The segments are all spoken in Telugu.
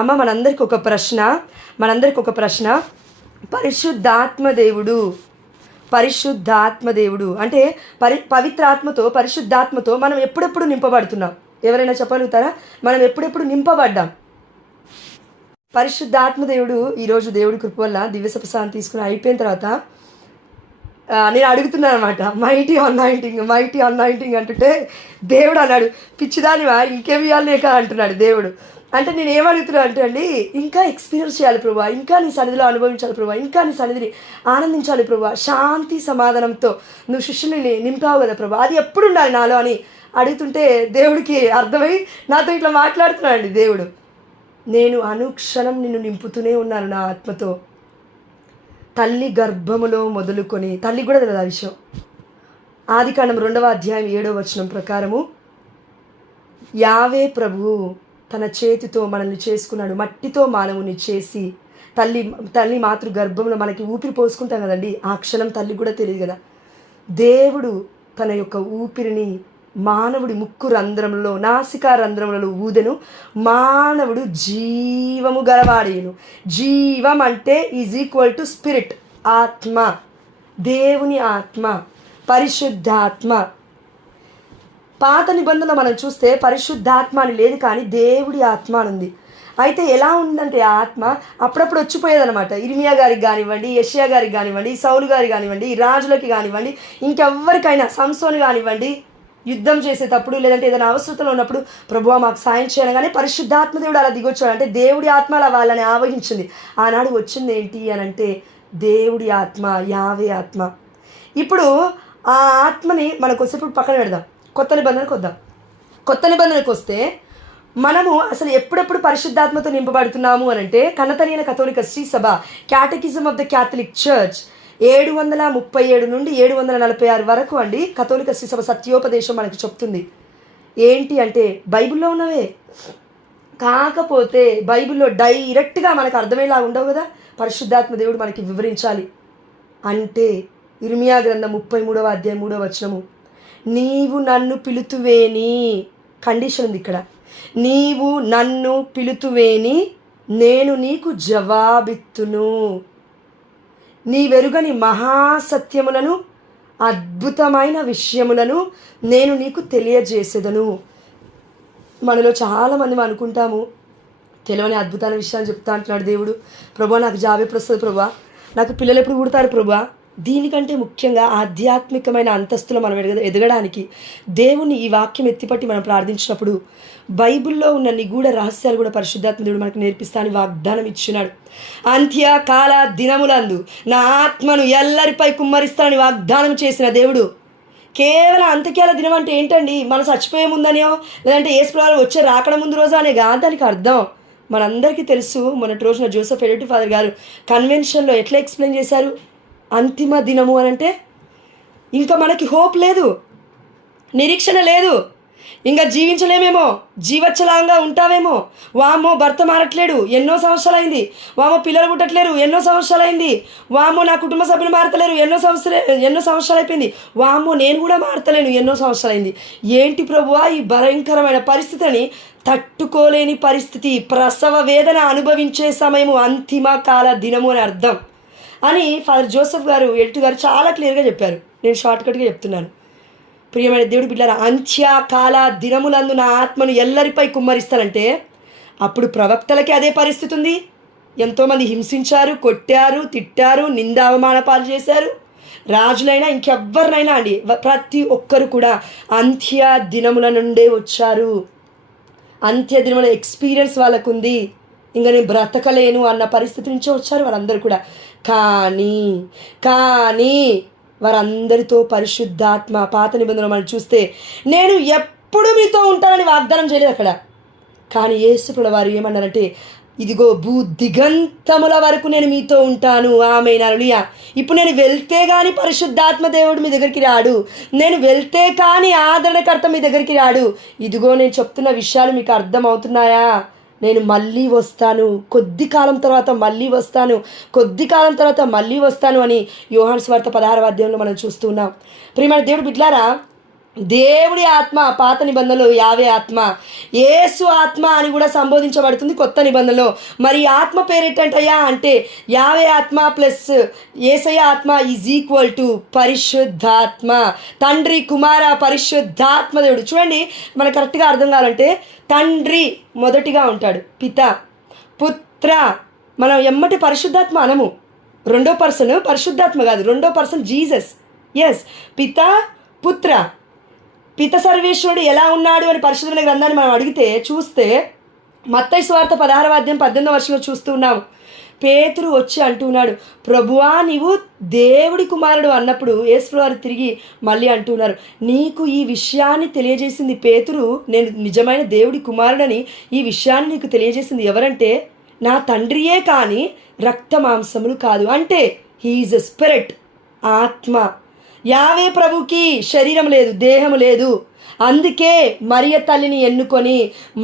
అమ్మ మనందరికి ఒక ప్రశ్న పరిశుద్ధాత్మ దేవుడు అంటే పవిత్రాత్మతో పరిశుద్ధాత్మతో మనం ఎప్పుడెప్పుడు నింపబడుతున్నాం? ఎవరైనా చెప్పగలుగుతారా? మనం ఎప్పుడెప్పుడు నింపబడ్డాం? పరిశుద్ధాత్మ దేవుడు ఈరోజు దేవుడి కృప వల్ల దివ్య ప్రసాదం తీసుకుని అయిపోయిన తర్వాత నేను అడుగుతున్నాను అనమాట, మైటీ అనాయింటింగ్ అంటుంటే దేవుడు అన్నాడు, పిచ్చిదానివా ఇంకేమి ఇవ్వాలేక అంటున్నాడు దేవుడు. అంటే నేను ఏమడుగుతున్నా అంటే అండి, ఇంకా ఎక్స్పీరియన్స్ చేయాలి ప్రభా, ఇంకా నీ సన్నిధిలో అనుభవించాలి ప్రభా, ఇంకా నీ సన్నిధిని ఆనందించాలి ప్రభా, శాంతి సమాధానంతో నువ్వు శిష్యుని నింపావు కదా ప్రభా, అది ఎప్పుడు ఉండాలి నాలో అని అడుగుతుంటే దేవుడికి అర్థమై నాతో ఇట్లా మాట్లాడుతున్నాడు దేవుడు. నేను అనుక్షణం నిన్ను నింపుతూనే ఉన్నాను నా ఆత్మతో. తల్లి గర్భములో మొదలుకొని, తల్లి కూడా తెలియదు ఆ విషయం. ఆదికాండం 2వ అధ్యాయం 7వ వచనం ప్రకారము యావే ప్రభువు తన చేతితో మనల్ని చేసుకున్నాడు, మట్టితో మానవుని చేసి. తల్లి మాతృ గర్భంలో మనకి ఊపిరి పోసుకుంటాం కదండి, ఆ క్షణం తల్లి కూడా తెలియదు కదా. దేవుడు తన యొక్క ఊపిరిని మానవుడి ముక్కు రంధ్రంలో, నాసికా రంధ్రములలో ఊదెను, మానవుడు జీవము గలవాడేను. జీవం అంటే ఈజ్ ఈక్వల్ టు స్పిరిట్, ఆత్మ, దేవుని ఆత్మ, పరిశుద్ధాత్మ. పాత నిబంధనలో మనం చూస్తే పరిశుద్ధాత్మ అని లేదు, కానీ దేవుడి ఆత్మ అని ఉంది. అయితే ఎలా ఉందంటే ఆ ఆత్మ అప్పుడప్పుడు వచ్చిపోయేదనమాట. ఇర్మియా గారికి కానివ్వండి, యెషయా గారికి కానివ్వండి, సౌలు గారికి కానివ్వండి, రాజులకి కానివ్వండి, ఇంకెవ్వరికైనా, సంసోను కానివ్వండి, యుద్ధం చేసేటప్పుడు లేదంటే ఏదైనా అవసరతలో ఉన్నప్పుడు ప్రభువా మాకు సాయం చేయగానే పరిశుద్ధాత్మ దేవుడు అలా దిగొచ్చాడు. అంటే దేవుడి ఆత్మ అలా వాళ్ళని ఆవహించింది. ఆనాడు వచ్చింది ఏంటి అని అంటే దేవుడి ఆత్మ, యావే ఆత్మ. ఇప్పుడు ఆ ఆత్మని మనకు వచ్చేప్పుడు పక్కన పెడదాం, కొత్త నిబంధనకు వస్తే మనము అసలు ఎప్పుడెప్పుడు పరిశుద్ధాత్మతో నింపబడుతున్నాము అని అంటే కన్నతరియన కథోలిక శ్రీ సభ catechism of the Catholic church 737 నుండి 746 వరకు అండి కథోలిక శ్రీ సభ సత్యోపదేశం మనకి చెప్తుంది. ఏంటి అంటే బైబిల్లో ఉన్నవే, కాకపోతే బైబిల్లో డైరెక్ట్గా మనకు అర్థమయ్యేలా ఉండవు కదా. పరిశుద్ధాత్మ దేవుడు మనకి వివరించాలి అంటే ఇర్మియా గ్రంథం 33వ అధ్యాయం 3వ వచనము, నీవు నన్ను పిలుతువేని, కండిషన్ ఉంది ఇక్కడ, నీవు నన్ను పిలుతువేని నేను నీకు జవాబిత్తును, నీవెరుగని మహాసత్యములను అద్భుతమైన విషయములను నేను నీకు తెలియజేసేదను. మనలో చాలామంది అనుకుంటాము తెలియని అద్భుతమైన విషయాలు చెప్తా అంటున్నాడు దేవుడు. ప్రభా నాకు జాబ్ ఎప్పుడు వస్తుంది ప్రభా, నాకు పిల్లలు ఎప్పుడు పుడతారు ప్రభా. దీనికంటే ముఖ్యంగా ఆధ్యాత్మికమైన అంతస్తులో మనం ఎదగడానికి దేవుని ఈ వాక్యం ఎత్తిపట్టి మనం ప్రార్థించినప్పుడు బైబిల్లో ఉన్న నిగూఢ రహస్యాలు కూడా పరిశుద్ధాత్మ దేవుడు మనకు నేర్పిస్తానని వాగ్దానం ఇచ్చినాడు. అంత్యకాల దినములందు నా ఆత్మను ఎల్లరిపై కుమ్మరిస్తానని వాగ్దానం చేసిన దేవుడు. కేవలం అంత్యకాల దినం అంటే ఏంటండి, మనం చచ్చిపోయే ముందనో లేదంటే యేసుప్రభువు వచ్చే రాకడ ముందు రోజు అనే కాదు దానికి అర్థం. మనందరికీ తెలుసు, మొన్నటి రోజున జోసెఫ్ ఎడిటి ఫాదర్ గారు కన్వెన్షన్లో ఎట్లా ఎక్స్ప్లెయిన్ చేశారు. అంతిమ దినము అని అంటే ఇంకా మనకి హోప్ లేదు, నిరీక్షణ లేదు, ఇంకా జీవించలేమేమో, జీవచ్చలాగా ఉంటావేమో, వామో భర్త మారట్లేడు ఎన్నో సంవత్సరాలైంది, వామో పిల్లలు పుట్టట్లేరు ఎన్నో సంవత్సరాలైంది, వామో నా కుటుంబ సభ్యులు మారతలేరు ఎన్నో సంవత్సరాలు అయిపోయింది, వామో నేను కూడా మారతలేను ఎన్నో సంవత్సరాలైంది. ఏంటి ప్రభువా ఈ భయంకరమైన పరిస్థితిని తట్టుకోలేని పరిస్థితి, ప్రసవ వేదన అనుభవించే సమయము అంతిమ కాల దినము అని అర్థం అని ఫాదర్ జోసెఫ్ గారు ఎడిటి గారు చాలా క్లియర్గా చెప్పారు. నేను షార్ట్కట్గా చెప్తున్నాను. ప్రియమైన దేవుడి బిడ్డలారా, అంత్యకాల దినములందు నా ఆత్మను ఎల్లరిపై కుమ్మరిస్తానంటే అప్పుడు ప్రవక్తలకి అదే పరిస్థితి ఉంది. ఎంతోమంది హింసించారు, కొట్టారు, తిట్టారు, నిందావమాన పాలు చేశారు. రాజులైనా ఇంకెవ్వరినైనా అండి, ప్రతి ఒక్కరు కూడా అంత్య దినముల నుండే వచ్చారు. అంత్య దినముల ఎక్స్పీరియన్స్ వాళ్ళకు ఉంది. ఇంకా నేను బ్రతకలేను అన్న పరిస్థితి నుంచే వచ్చారు వాళ్ళందరూ కూడా. కానీ వారందరితో పరిశుద్ధాత్మ పాత నిబంధనలు మనం చూస్తే నేను ఎప్పుడు మీతో ఉంటానని వాగ్దానం చేయలేదు అక్కడ. కానీ యేసుప్రభువు వారు ఏమన్నారంటే, ఇదిగో భూ దిగంతముల వరకు నేను మీతో ఉంటాను. ఆమేన్ హల్లెలూయా. ఇప్పుడు నేను వెళ్తే కానీ పరిశుద్ధాత్మ దేవుడు మీ దగ్గరికి రాడు, నేను వెళ్తే కానీ ఆదరణకర్త మీ దగ్గరికి రాడు. ఇదిగో నేను చెప్తున్న విషయాలు మీకు అర్థం అవుతున్నాయా? నేను మళ్ళీ వస్తాను, కొద్ది కాలం తర్వాత మళ్ళీ వస్తాను, కొద్ది కాలం తర్వాత మళ్ళీ వస్తాను అని యోహాను సువార్త 16వ అధ్యాయంలో మనం చూస్తున్నాం. ప్రియమైన దేవుడు బిడ్డలారా, దేవుడి ఆత్మ పాత నిబంధనలో యావే ఆత్మ, యేసు ఆత్మ అని కూడా సంబోధించబడుతుంది కొత్త నిబంధనలో. మరి ఆత్మ పేరేంటయ్యా అంటే యావే ఆత్మ ప్లస్ యేసయ్య ఆత్మ ఈజ్ ఈక్వల్ టు పరిశుద్ధాత్మ. తండ్రి కుమార పరిశుద్ధాత్మ దేవుడు. చూడండి, మనకు కరెక్ట్గా అర్థం కావాలంటే తండ్రి మొదటిగా ఉంటాడు, పిత, పుత్ర, మనం ఎమ్మటి పరిశుద్ధాత్మ అనము. రెండో పర్సన్ పరిశుద్ధాత్మ కాదు, రెండో పర్సన్ జీసస్. ఎస్, పిత, పుత్ర. పిత సర్వేశ్వరుడు ఎలా ఉన్నాడు అని పరిశుద్ధమైన గ్రంథాన్ని మనం అడిగితే చూస్తే మత్తయి సువార్త 16వ అధ్యాయం 18వ వచనంలో చూస్తూ ఉన్నాము. పేతురు వచ్చి అంటున్నాడు, ప్రభువా నీవు దేవుడి కుమారుడు అన్నప్పుడు యేసు వారు తిరిగి మళ్ళీ అంటున్నారు, నీకు ఈ విషయాన్ని తెలియజేసింది పేతురు, నేను నిజమైన దేవుడి కుమారుడని ఈ విషయాన్ని నీకు తెలియజేసింది ఎవరంటే నా తండ్రియే కానీ రక్త మాంసములు కాదు. అంటే హీఈస్ ఎ స్పిరిట్, ఆత్మ. యావే ప్రభుకి శరీరం లేదు, దేహం లేదు. అందుకే మరియ తల్లిని ఎన్నుకొని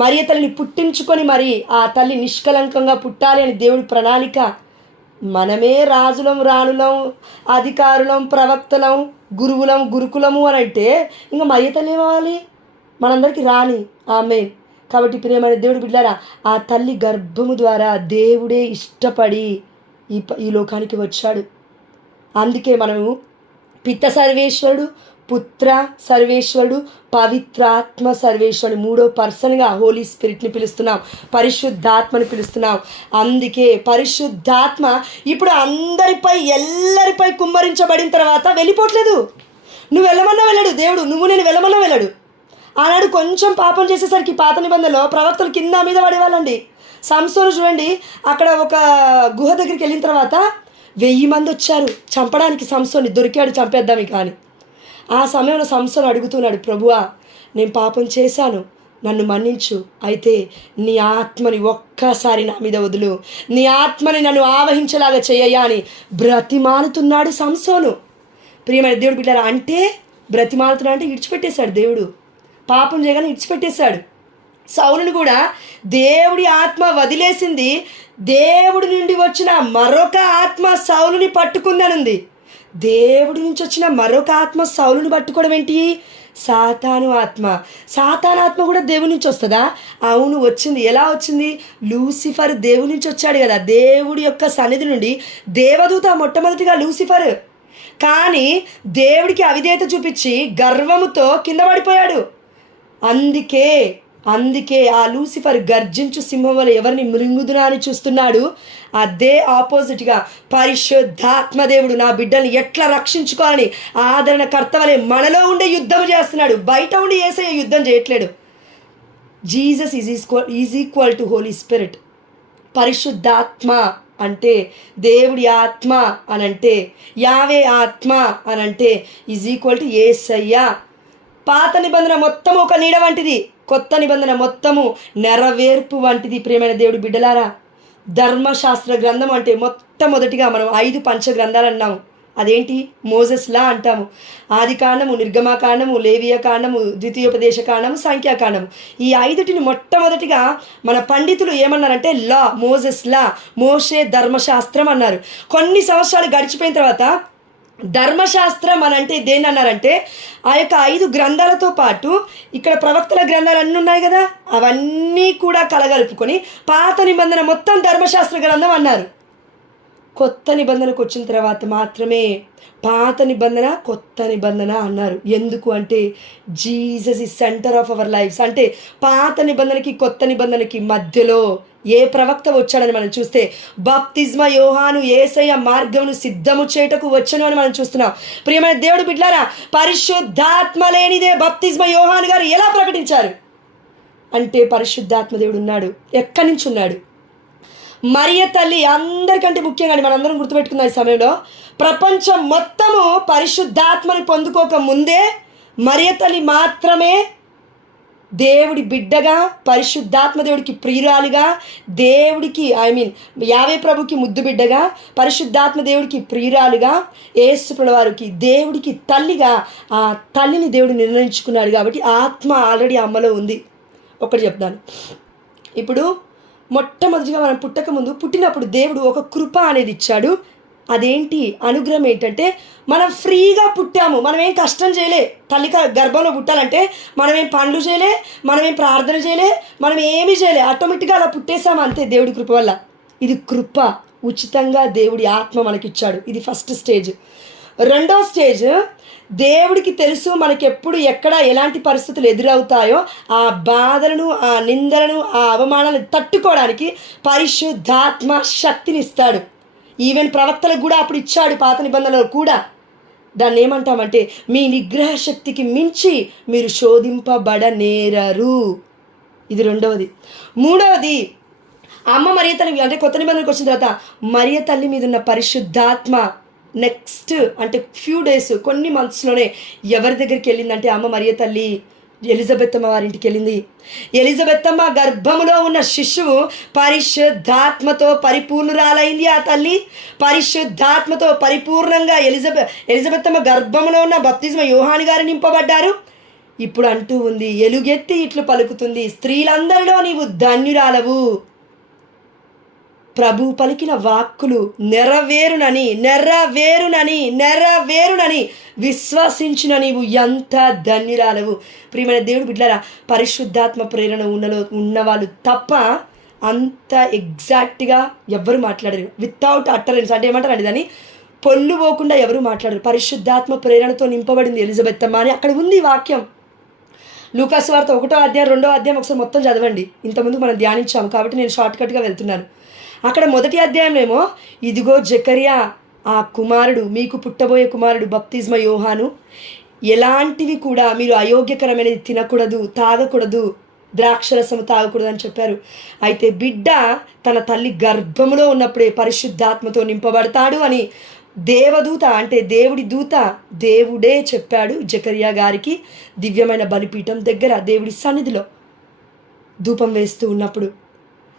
మరియ తల్లిని పుట్టించుకొని మరి ఆ తల్లి నిష్కలంకంగా పుట్టాలి అని దేవుడి ప్రణాళిక. మనమే రాజులం, రాణులం, అధికారులం, ప్రవక్తలం, గురువులం, గురుకులము అని అంటే ఇంకా మరియ తల్లి ఏమవ్వాలి? మనందరికీ రాని. ఆమేన్. కాబట్టి ప్రియమైన దేవుడి బిడ్డలారా, ఆ తల్లి గర్భము ద్వారా దేవుడే ఇష్టపడి ఈ లోకానికి వచ్చాడు. అందుకే మనము పిత సర్వేశ్వరుడు, పుత్ర సర్వేశ్వరుడు, పవిత్రాత్మ సర్వేశ్వరుడు, మూడో పర్సన్గా హోలీ స్పిరిట్ని పిలుస్తున్నాం, పరిశుద్ధాత్మని పిలుస్తున్నాం. అందుకే పరిశుద్ధాత్మ ఇప్పుడు అందరిపై ఎల్లరిపై కుమ్మరించబడిన తర్వాత వెళ్ళిపోవట్లేదు. నువ్వు వెళ్ళమన్నా వెళ్ళడు దేవుడు, నువ్వు నేను వెళ్ళమన్నా వెళ్ళడు. ఆనాడు కొంచెం పాపం చేసేసరికి పాత నిబంధనలో ప్రవక్తలు కింద మీద పడేవాళ్ళండి. సంసోను చూడండి, అక్కడ ఒక గుహ దగ్గరికి వెళ్ళిన తర్వాత 1000 మంది వచ్చారు చంపడానికి. సంసోన్ని దొరికాడు, చంపేద్దాం కానీ. ఆ సమయంలో సంసోను అడుగుతున్నాడు, ప్రభువా నేను పాపం చేశాను, నన్ను మన్నించు, అయితే నీ ఆత్మని ఒక్కసారి నా మీద వదులు, నీ ఆత్మని నన్ను ఆవహించేలాగా చేయయ్యా అని బ్రతిమాలుతున్నాడు సంసోను. ప్రియమైన దేవుడు బిడ్డారా, అంటే బ్రతిమాలుతున్నా అంటే విడిచిపెట్టేశాడు దేవుడు. పాపం చేయగానే విడిచిపెట్టేశాడు. సౌలుని కూడా దేవుడి ఆత్మ వదిలేసింది, దేవుడి నుండి వచ్చిన మరొక ఆత్మ సౌలుని పట్టుకుందనుంది. దేవుడి నుంచి వచ్చిన మరొక ఆత్మ సౌలుని పట్టుకోవడం ఏంటి? సాతాను ఆత్మ. సాతాను ఆత్మ కూడా దేవుడి నుంచి వస్తుందా? అవును, వచ్చింది. ఎలా వచ్చింది? లూసిఫర్ దేవుడి నుంచి వచ్చాడు కదా, దేవుడి యొక్క సన్నిధి నుండి దేవదూత మొట్టమొదటిగా లూసిఫర్. కానీ దేవుడికి అవిధేయత చూపించి గర్వముతో కింద పడిపోయాడు. అందుకే ఆ లూసిఫర్ గర్జించు సింహం వల్ల ఎవరిని మృంగుదునా అని చూస్తున్నాడు. అదే ఆపోజిట్గా పరిశుద్ధాత్మదేవుడు నా బిడ్డల్ని ఎట్లా రక్షించుకోవాలని ఆదరణ కర్తవలే మనలో ఉండే యుద్ధం చేస్తున్నాడు. బయట ఉండి యేసయ్య యుద్ధం చేయట్లేడు. Jesus is equal to holy spirit. పరిశుద్ధాత్మ అంటే దేవుడి ఆత్మ అనంటే, యావే ఆత్మ అనంటే ఈజ్ ఈక్వల్ టు యేసయ్య. పాత నిబంధన మొత్తం ఒక నీడ వంటిది, కొత్త నిబంధన మొత్తము నెరవేర్పు వంటిది. ప్రియమైన దేవుడి బిడ్డలారా, ధర్మశాస్త్ర గ్రంథం అంటే మొట్టమొదటిగా మనం 5 పంచగ్రంథాలు అన్నాము. అదేంటి? మోజెస్ లా అంటాము. ఆదికాండము, నిర్గమాకాండము, లేవియకాండము, ద్వితీయోపదేశకాండము, సంఖ్యాకాండము. ఈ 5టిని మొట్టమొదటిగా మన పండితులు ఏమన్నారంటే లా, మోజెస్ లా, మోషే ధర్మశాస్త్రం అన్నారు. కొన్ని సంవత్సరాలు గడిచిపోయిన తర్వాత ధర్మశాస్త్రం అని అంటే దేన్ని అన్నారంటే ఆ యొక్క 5 గ్రంథాలతో పాటు ఇక్కడ ప్రవక్తల గ్రంథాలు అన్నీ ఉన్నాయి కదా, అవన్నీ కూడా కలగలుపుకొని పాత నిబంధన మొత్తం ధర్మశాస్త్ర గ్రంథం అన్నారు. కొత్త నిబంధనకు వచ్చిన తర్వాత మాత్రమే పాత నిబంధన కొత్త నిబంధన అన్నారు. ఎందుకు అంటే Jesus is centre of our lives. అంటే పాత నిబంధనకి కొత్త నిబంధనకి మధ్యలో ఏ ప్రవక్త వచ్చాడని మనం చూస్తే బాప్తిస్మ యోహాను యేసయ్య మార్గమును సిద్ధము చేయుటకు వచ్చను అని మనం చూస్తున్నాం. ప్రియమైన దేవుడు బిడ్డలారా, పరిశుద్ధాత్మ లేనిదే బాప్తిస్మ యోహాను గారు ఎలా ప్రకటించారు అంటే పరిశుద్ధాత్మ దేవుడు ఉన్నాడు. ఎక్కడి నుంచి ఉన్నాడు? మరియ తల్లి అందరికంటే ముఖ్యంగా మనందరం గుర్తుపెట్టుకున్న ఈ సమయంలో ప్రపంచం మొత్తము పరిశుద్ధాత్మని పొందుకోక ముందే మరియ తల్లి మాత్రమే దేవుడి బిడ్డగా, పరిశుద్ధాత్మ దేవుడికి ప్రియురాలిగా, దేవుడికి యావే ప్రభుకి ముద్దు బిడ్డగా, పరిశుద్ధాత్మ దేవుడికి ప్రియురాలుగా, యేసు వారికి దేవుడికి తల్లిగా ఆ తల్లిని దేవుడు నిర్ణయించుకున్నాడు. కాబట్టి ఆత్మ ఆల్రెడీ అమ్మలో ఉంది. ఒకటి చెప్తాను. ఇప్పుడు మొట్టమొదటిగా మనం పుట్టకముందు పుట్టినప్పుడు దేవుడు ఒక కృప అనేది ఇచ్చాడు, అదేంటి అనుగ్రహం ఏంటంటే మనం ఫ్రీగా పుట్టాము. మనం ఏం కష్టం చేయలే. తల్లి గర్భంలో పుట్టాలంటే మనం ఏం పనులు చేయలే, మనం ఏం ప్రార్థన చేయలే, మనం ఏమీ చేయలే. ఆటోమేటిక్గా అలా పుట్టేసాము అంతే, దేవుడి కృప వల్ల. ఇది కృప, ఉచితంగా దేవుడి ఆత్మ మనకిచ్చాడు. ఇది ఫస్ట్ స్టేజ్. రెండో స్టేజ్, దేవుడికి తెలుసు మనకి ఎప్పుడు ఎక్కడ ఎలాంటి పరిస్థితులు ఎదురవుతాయో ఆ బాధలను, ఆ నిందలను, ఆ అవమానాలను తట్టుకోవడానికి పరిశుద్ధాత్మ శక్తిని ఇస్తాడు. ఈవెన్ ప్రవక్తలకు కూడా అప్పుడు ఇచ్చాడు, పాత నిబంధనలో కూడా. దాన్ని ఏమంటామంటే మీ నిగ్రహ శక్తికి మించి మీరు శోధింపబడనేరరు. ఇది రెండవది. మూడవది, అమ్మ మరియ తల్లి అంటే కొత్త నిబంధనకు వచ్చిన తర్వాత మరియ తల్లి మీద ఉన్న పరిశుద్ధాత్మ నెక్స్ట్ అంటే ఫ్యూ డేస్, కొన్ని మంత్స్లోనే ఎవరి దగ్గరికి వెళ్ళిందంటే అమ్మ మరియ తల్లి ఎలిజబెత్తమ్మ వారింటికి వెళ్ళింది. ఎలిజబెత్తమ్మ గర్భములో ఉన్న శిశువు పరిశుద్ధాత్మతో పరిపూర్ణురాలైంది. ఆ తల్లి పరిశుద్ధాత్మతో పరిపూర్ణంగా ఎలిజబెత్తమ్మ గర్భములో ఉన్న బప్తిస్మ యోహాను గారు నింపబడ్డారు. ఇప్పుడు అంటూ ఉంది, ఎలుగెత్తి ఇట్లు పలుకుతుంది, స్త్రీలందరిలో నీవు ధన్యురాలవు. ప్రభు పలికిన వాక్కులు నెరవేరునని నెరవేరునని నెరవేరునని విశ్వసించిన నీవు ఎంత ధన్యురాలవు. ప్రియమైన దేవుడు బిడ్డలారా, పరిశుద్ధాత్మ ప్రేరణ ఉన్నవాళ్ళు తప్ప అంత ఎగ్జాక్ట్గా ఎవరు మాట్లాడరు. వితౌట్ అట్టరెన్స్ అంటే ఏమంటారండి దాన్ని, పొల్లు పోకుండా ఎవరు మాట్లాడరు. పరిశుద్ధాత్మ ప్రేరణతో నింపబడింది ఎలిజబెత్తమ్మ అని అక్కడ ఉంది వాక్యం. లూకాసు వార్త 1వ అధ్యాయం 2వ అధ్యాయం ఒకసారి మొత్తం చదవండి. ఇంతకుముందు మనం ధ్యానించాము కాబట్టి నేను షార్ట్కట్గా వెళ్తున్నాను. అక్కడ 1వ అధ్యాయంలో ఇదిగో జకర్యా ఆ కుమారుడు, మీకు పుట్టబోయే కుమారుడు బప్తిస్మ యోహాను, ఎలాంటివి కూడా మీరు అయోగ్యకరమైనది తినకూడదు, తాగకూడదు, ద్రాక్షరసము తాగకూడదు అని చెప్పారు. అయితే బిడ్డ తన తల్లి గర్భములో ఉన్నప్పుడే పరిశుద్ధాత్మతో నింపబడతాడు అని దేవదూత అంటే దేవుడి దూత దేవుడే చెప్పాడు జకర్యా గారికి. దివ్యమైన బలిపీఠం దగ్గర దేవుడి సన్నిధిలో ధూపం వేస్తూ ఉన్నప్పుడు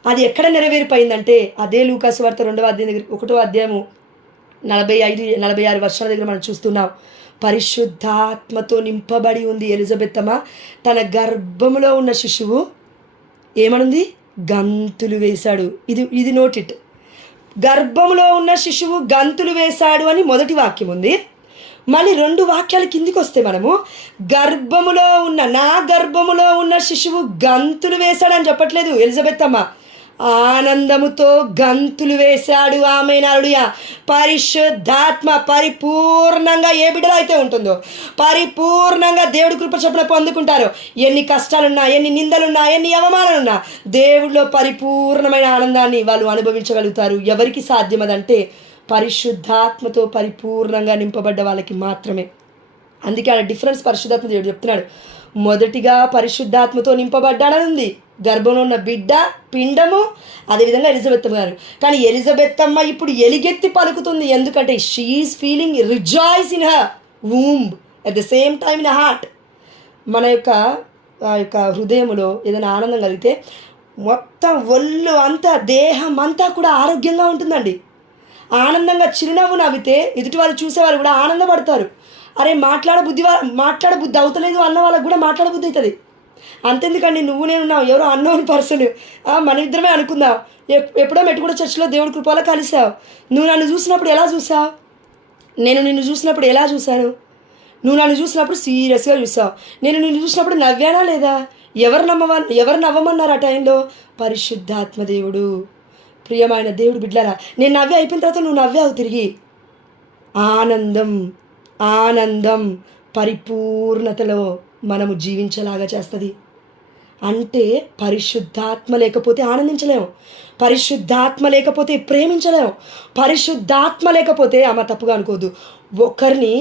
అది ఎక్కడ నెరవేరిపోయిందంటే అదే లూకాసు వార్త 2వ అధ్యాయం దగ్గర 1వ అధ్యాయము 45-46 వర్షాల దగ్గర మనం చూస్తున్నాం. పరిశుద్ధాత్మతో నింపబడి ఉంది ఎలిజబెత్తమ్మ. తన గర్భములో ఉన్న శిశువు ఏమనుంది, గంతులు వేశాడు. ఇది నోటిట్. గర్భంలో ఉన్న శిశువు గంతులు వేశాడు అని మొదటి వాక్యం ఉంది. మళ్ళీ 2 వాక్యాల కిందికి వస్తే మనము నా గర్భములో ఉన్న శిశువు గంతులు వేశాడని చెప్పట్లేదు ఎలిజబెత్తమ్మ, ఆనందముతో గంతులు వేశాడు. ఆమేన్, హల్లెలూయా. పరిశుద్ధాత్మ పరిపూర్ణంగా ఏ బిడ్డలో అయితే ఉంటుందో, పరిపూర్ణంగా దేవుడి కృప చొప్పున పొందుకుంటారో, ఎన్ని కష్టాలున్నా, ఎన్ని నిందలున్నా, ఎన్ని అవమానాలున్నా దేవుడిలో పరిపూర్ణమైన ఆనందాన్ని వాళ్ళు అనుభవించగలుగుతారు. ఎవరికి సాధ్యమదంటే పరిశుద్ధాత్మతో పరిపూర్ణంగా నింపబడ్డ వాళ్ళకి మాత్రమే. అందుకే ఆ డిఫరెన్స్ పరిశుద్ధాత్మ దేవుడు చెప్తున్నాడు. మొదటిగా పరిశుద్ధాత్మతో నింపబడ్డాడని ఉంది గర్భంలో ఉన్న బిడ్డ పిండము, అదేవిధంగా ఎలిజబెత్తమ్మ గారు. కానీ ఎలిజబెత్తమ్మ ఇప్పుడు ఎలుగెత్తి పలుకుతుంది. ఎందుకంటే she is feeling rejoice in her womb at the same time in heart. మన యొక్క హృదయంలో ఏదైనా ఆనందం కలిగితే మొత్తం ఒళ్ళు అంతా, దేహం అంతా కూడా ఆరోగ్యంగా ఉంటుందండి. ఆనందంగా చిరునవ్వు నవ్వితే ఎదుటి వాళ్ళు చూసేవాళ్ళు కూడా ఆనందపడతారు. అరే మాట్లాడబుద్ధి అవుతలేదు అన్న వాళ్ళకు కూడా మాట్లాడబుద్ధి అవుతుంది. అంతెందుకండి, నువ్వు నేనున్నావు, ఎవరో అన్నోన్ పర్సన్, మన ఇద్దరమే అనుకుందాం. ఎప్పుడో మెట్టుకూడ చర్చిలో దేవుడి కృపలో కలిసావు. నువ్వు నన్ను చూసినప్పుడు ఎలా చూసావు, నేను నిన్ను చూసినప్పుడు ఎలా చూశాను? నువ్వు నన్ను చూసినప్పుడు సీరియస్గా చూసావు, నేను నిన్ను చూసినప్పుడు నవ్వానా లేదా? ఎవరు నవ్వమన్నారు ఆ టైంలో? పరిశుద్ధాత్మ దేవుడు. ప్రియమైన దేవుడు బిడ్డలారా, నేను నవ్వి అయిపోయిన తర్వాత నువ్వు నవ్వావు తిరిగి. ఆనందం పరిపూర్ణతలో మనము జీవించేలాగా చేస్తుంది. అంటే పరిశుద్ధాత్మ లేకపోతే ఆనందించలేము, పరిశుద్ధాత్మ లేకపోతే ప్రేమించలేము, పరిశుద్ధాత్మ లేకపోతే అమ్మ తప్పుగా అనుకోవద్దు, ఒకరిని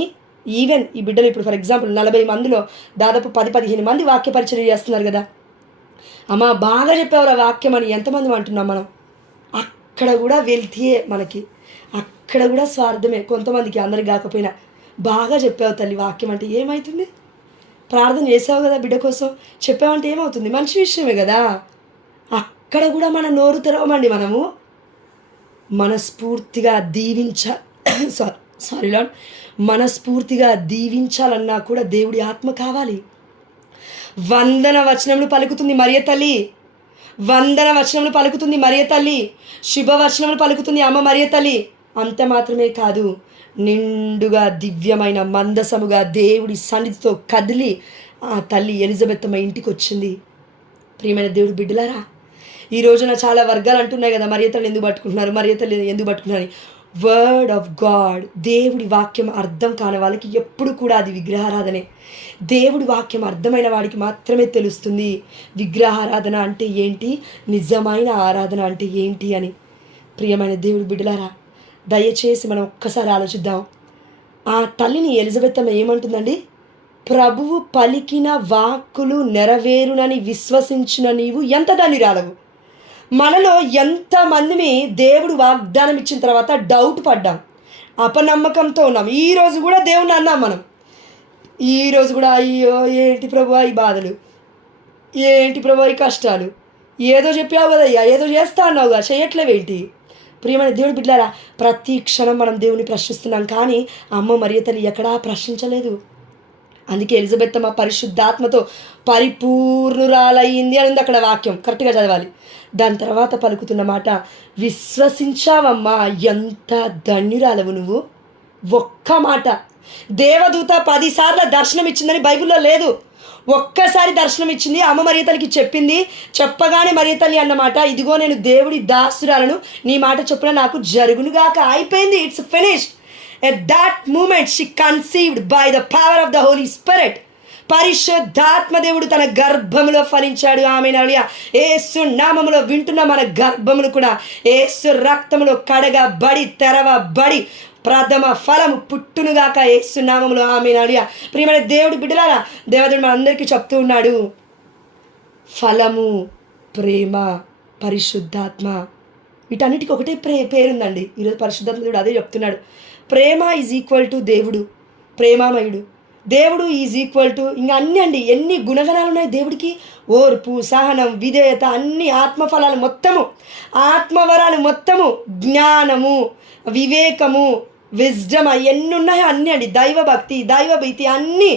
ఈవెన్ ఈ బిడ్డలు ఇప్పుడు ఫర్ ఎగ్జాంపుల్ 40 మందిలో దాదాపు 10-15 మంది వాక్య పరిచయం చేస్తున్నారు కదా. అమ్మ బాగా చెప్పేవారు ఆ వాక్యం అని ఎంతమంది అంటున్నాం మనం? అక్కడ కూడా వెళ్తే మనకి అక్కడ కూడా స్వార్థమే కొంతమందికి, అందరికి కాకపోయినా. బాగా చెప్పావు తల్లి వాక్యం అంటే ఏమవుతుంది? ప్రార్థన చేసావు కదా బిడ్డ కోసం, చెప్పావంటే ఏమవుతుంది? మంచి విషయమే కదా. అక్కడ కూడా మన నోరు తెరవమండి. మనము మనస్ఫూర్తిగా మనస్ఫూర్తిగా దీవించాలన్నా కూడా దేవుడి ఆత్మ కావాలి. వందన వచనములు పలుకుతుంది మరియ తల్లి, వందన వచనములు పలుకుతుంది మరియ తల్లి, శుభవచనములు పలుకుతుంది అమ్మ మరియ తల్లి. అంత మాత్రమే కాదు, నిండుగా దివ్యమైన మందసముగా దేవుడి సన్నిధితో కదిలి ఆ తల్లి ఎలిజబెత్ అమ్మ ఇంటికి వచ్చింది. ప్రియమైన దేవుడి బిడ్డలారా, ఈ రోజున చాలా వర్గాలు అంటున్నాయి కదా, మరియ తల్లి ఎందుకు పట్టుకుంటున్నారు, మరియ తల్లి ఎందుకు పట్టుకుంటున్నారు. వర్డ్ ఆఫ్ గాడ్, దేవుడి వాక్యం అర్థం కాని వాళ్ళకి ఎప్పుడు కూడా అది విగ్రహారాధనే. దేవుడి వాక్యం అర్థమైన వాడికి మాత్రమే తెలుస్తుంది విగ్రహారాధన అంటే ఏంటి, నిజమైన ఆరాధన అంటే ఏంటి అని. ప్రియమైన దేవుడి బిడ్డలారా, దయచేసి మనం ఒక్కసారి ఆలోచిద్దాం. ఆ తల్లిని ఎలిజబెత్ అమ్మ ఏమంటుందండి, ప్రభువు పలికిన వాక్కులు నెరవేరునని విశ్వసించిన నీవు ఎంత ధన్యురాలవు. మనలో ఎంతమందిని దేవుడు వాగ్దానం ఇచ్చిన తర్వాత డౌట్ పడ్డాం, అపనమ్మకంతో ఉన్నాం. ఈరోజు కూడా దేవుని అన్నాం మనం, ఈరోజు కూడా అయ్యో ఏంటి ప్రభువా ఈ బాధలు, ఏంటి ప్రభువా ఈ కష్టాలు, ఏదో చెప్పావు కదయ్యా, ఏదో చేస్తా అన్నావుగా, చేయట్లేవేంటి. ప్రియమైన దేవుడి బిడ్డలారా, ప్రతి క్షణం మనం దేవుని ప్రశ్నిస్తున్నాం, కానీ అమ్మ మరియ తల్లి ఎక్కడా ప్రశ్నించలేదు. అందుకే ఎలిజబెత్ అమ్మ పరిశుద్ధాత్మతో పరిపూర్ణురాలయ్యింది అని ఉంది అక్కడ వాక్యం, కరెక్ట్గా చదవాలి. దాని తర్వాత పలుకుతున్న మాట, విశ్వసించావమ్మా, ఎంత ధన్యురాలవు నువ్వు. ఒక్క మాట, దేవదూత 10 సార్లు దర్శనం ఇచ్చిందని బైబిల్లో లేదు, ఒక్కసారి దర్శనం ఇచ్చింది. అమ్మ మరియ తల్లికి చెప్పింది, చెప్పగానే మరియ తల్లి అన్నమాట, ఇదిగో నేను దేవుడి దాసురాలను, నీ మాట చొప్పున నాకు జరుగునుగాక, అయిపోయింది, it's finished. At that moment she conceived by the power of the Holy Spirit. పరిశుద్ధాత్మ దేవుడు తన గర్భములో ఫలించాడు. ఆమేన్. యేసు నామములో వింటున్న మన గర్భములు కూడా యేసు రక్తములో కడగబడి తెరవబడి ప్రథమ ఫలము పుట్టునుగాక యేసు నామములో. ఆమేన్. ప్రియమైన దేవుడి బిడ్డలారా, దేవదేవుడు మన అందరికీ చెప్తూ ఉన్నాడు, ఫలము, ప్రేమ, పరిశుద్ధాత్మ, వీటన్నిటికీ ఒకటే పేరుందండి. ఈరోజు పరిశుద్ధాత్మ దేవుడు అదే చెప్తున్నాడు. ప్రేమ ఈజ్ ఈక్వల్ టు దేవుడు, ప్రేమామయుడు. దేవుడు ఈజ్ ఈక్వల్ టు ఇంకా అన్నీ అండి, ఎన్ని గుణగణాలు ఉన్నాయి దేవుడికి, ఓర్పు, సహనం, విధేయత, అన్ని ఆత్మఫలాలు మొత్తము, ఆత్మవరాలు మొత్తము, జ్ఞానము, వివేకము, విజ్డమ్, ఎన్ని ఉన్నాయో అన్నీ అండి, దైవభక్తి, దైవభీతి, అన్నీ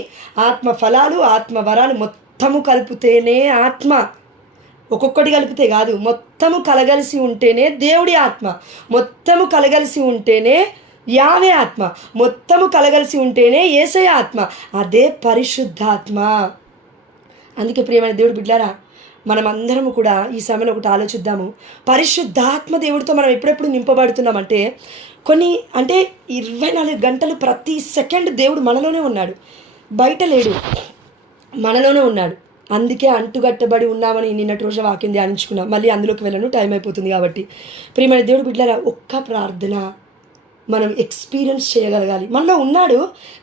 ఆత్మఫలాలు, ఆత్మవరాలు మొత్తము కలిపితేనే ఆత్మ. ఒక్కొక్కటి కలిపితే కాదు, మొత్తము కలగలిసి ఉంటేనే దేవుడి ఆత్మ, మొత్తము కలగలిసి ఉంటేనే యావే ఆత్మ, మొత్తము కలగలిసి ఉంటేనే యేసయ్య ఆత్మ, అదే పరిశుద్ధాత్మ. అందుకే ప్రియమైన దేవుడు బిడ్డలారా, మనమందరము కూడా ఈ సమయంలో ఒకటి ఆలోచిద్దాము. పరిశుద్ధాత్మ దేవుడితో మనం ఎప్పుడెప్పుడు నింపబడుతున్నామంటే, కొన్ని అంటే 24 గంటలు ప్రతి సెకండ్ దేవుడు మనలోనే ఉన్నాడు, బయట లేడు, మనలోనే ఉన్నాడు. అందుకే అంటుగట్టబడి ఉన్నామని నిన్నటి రోజు వాక్యం ధ్యానించుకున్నాం. మళ్ళీ అందులోకి వెళ్ళను, టైం అయిపోతుంది కాబట్టి. ప్రియమైన దేవుడు బిడ్డలారా, ఒక్క ప్రార్థన మనం ఎక్స్పీరియన్స్ చేయగలగాలి. మనలో ఉన్నాడు,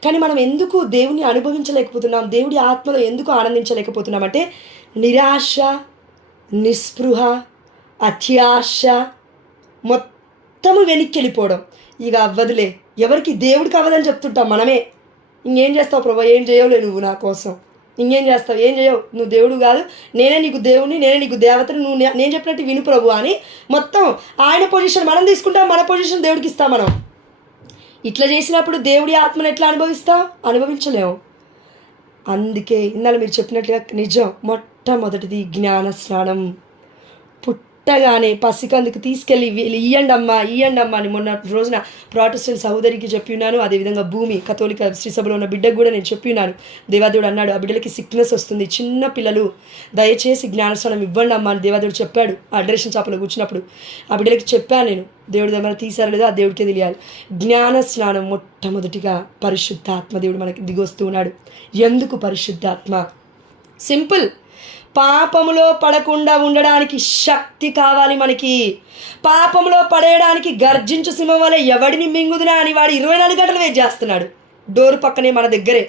కానీ మనం ఎందుకు దేవుని అనుభవించలేకపోతున్నాం, దేవుడి ఆత్మలో ఎందుకు ఆనందించలేకపోతున్నాం అంటే, నిరాశ, నిస్పృహ, అత్యాశ, మొత్తము వెనక్కి వెళ్ళిపోవడం. ఇక అవ్వదులే, ఎవరికి దేవుడికి అవ్వదని చెప్తుంటాం మనమే. ఇంకేం చేస్తావు ప్రభా, ఏం చేయవులే నువ్వు నా కోసం, ఇంకేం చేస్తావు, ఏం చేయవు, నువ్వు దేవుడు కాదు, నేనే నీకు దేవుడిని, నేనే నీకు దేవతని, నువ్వు నేను చెప్పినట్టు విను ప్రభు అని మొత్తం ఆయన పొజిషన్ మనం తీసుకుంటాం, మన పొజిషన్ దేవుడికి ఇస్తాం మనం. ఇట్లా చేసినప్పుడు దేవుడి ఆత్మను ఎట్లా అనుభవించలేము. అందుకే ఇందాక మీరు చెప్పినట్లుగా నిజం, మొట్టమొదటిది జ్ఞాన స్నానం. పుట్టగానే పసికందుకు తీసుకెళ్ళి ఇయ్యండి అమ్మా అని మొన్న రోజున ప్రాటెస్టెంట్ సహోదరికి చెప్పి ఉన్నాను. అదేవిధంగా భూమి కథోలిక శ్రీసభలో ఉన్న బిడ్డకు కూడా నేను చెప్పి ఉన్నాను. దేవాదేవుడు అన్నాడు, ఆ బిడ్డలకి సిక్నెస్ వస్తుంది, చిన్న పిల్లలు, దయచేసి జ్ఞానస్నానం ఇవ్వండి అమ్మా అని దేవాదేవుడు చెప్పాడు. ఆ అడ్రేషన్ చాపలో కూర్చున్నప్పుడు ఆ బిడ్డలకి చెప్పాను నేను. దేవుడి దగ్గర తీసారో లేదో ఆ దేవుడికే తెలియాలి. జ్ఞాన స్నానం మొట్టమొదటిగా పరిశుద్ధాత్మ దేవుడు మనకి దిగొస్తూ ఉన్నాడు. ఎందుకు పరిశుద్ధాత్మ? సింపుల్, పాపములో పడకుండా ఉండడానికి శక్తి కావాలి మనకి. పాపంలో పడేయడానికి గర్జించు సింహం వల్ల ఎవడిని మింగుదునా అని వాడు 24 గంటలు వెయిట్ చేస్తున్నాడు. డోరు పక్కనే, మన దగ్గరే,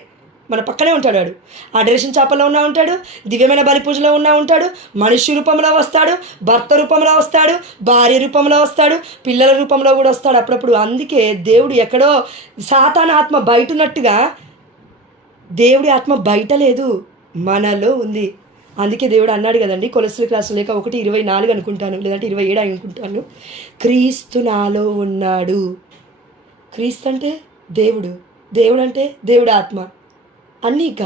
మన పక్కనే ఉంటాడు వాడు. అడరేషన్ చాపల్లో ఉన్నా ఉంటాడు, దివ్యమైన బలి పూజలో ఉన్నా ఉంటాడు, మనిషి రూపంలో వస్తాడు, భర్త రూపంలో వస్తాడు, భార్య రూపంలో వస్తాడు, పిల్లల రూపంలో కూడా వస్తాడు అప్పుడప్పుడు. అందుకే దేవుడు ఎక్కడో సాతాను ఆత్మ బయట ఉన్నట్టుగా దేవుడి ఆత్మ బయట లేదు, మనలో ఉంది. అందుకే దేవుడు అన్నాడు కదండి, కొలెస్ట్రాల్ క్లాస్ లేక 1:24 అనుకుంటాను, లేదంటే 27 అనుకుంటాను, క్రీస్తు నాలో ఉన్నాడు. క్రీస్తు అంటే దేవుడు, దేవుడు అంటే దేవుడు ఆత్మ. అన్నీ ఇక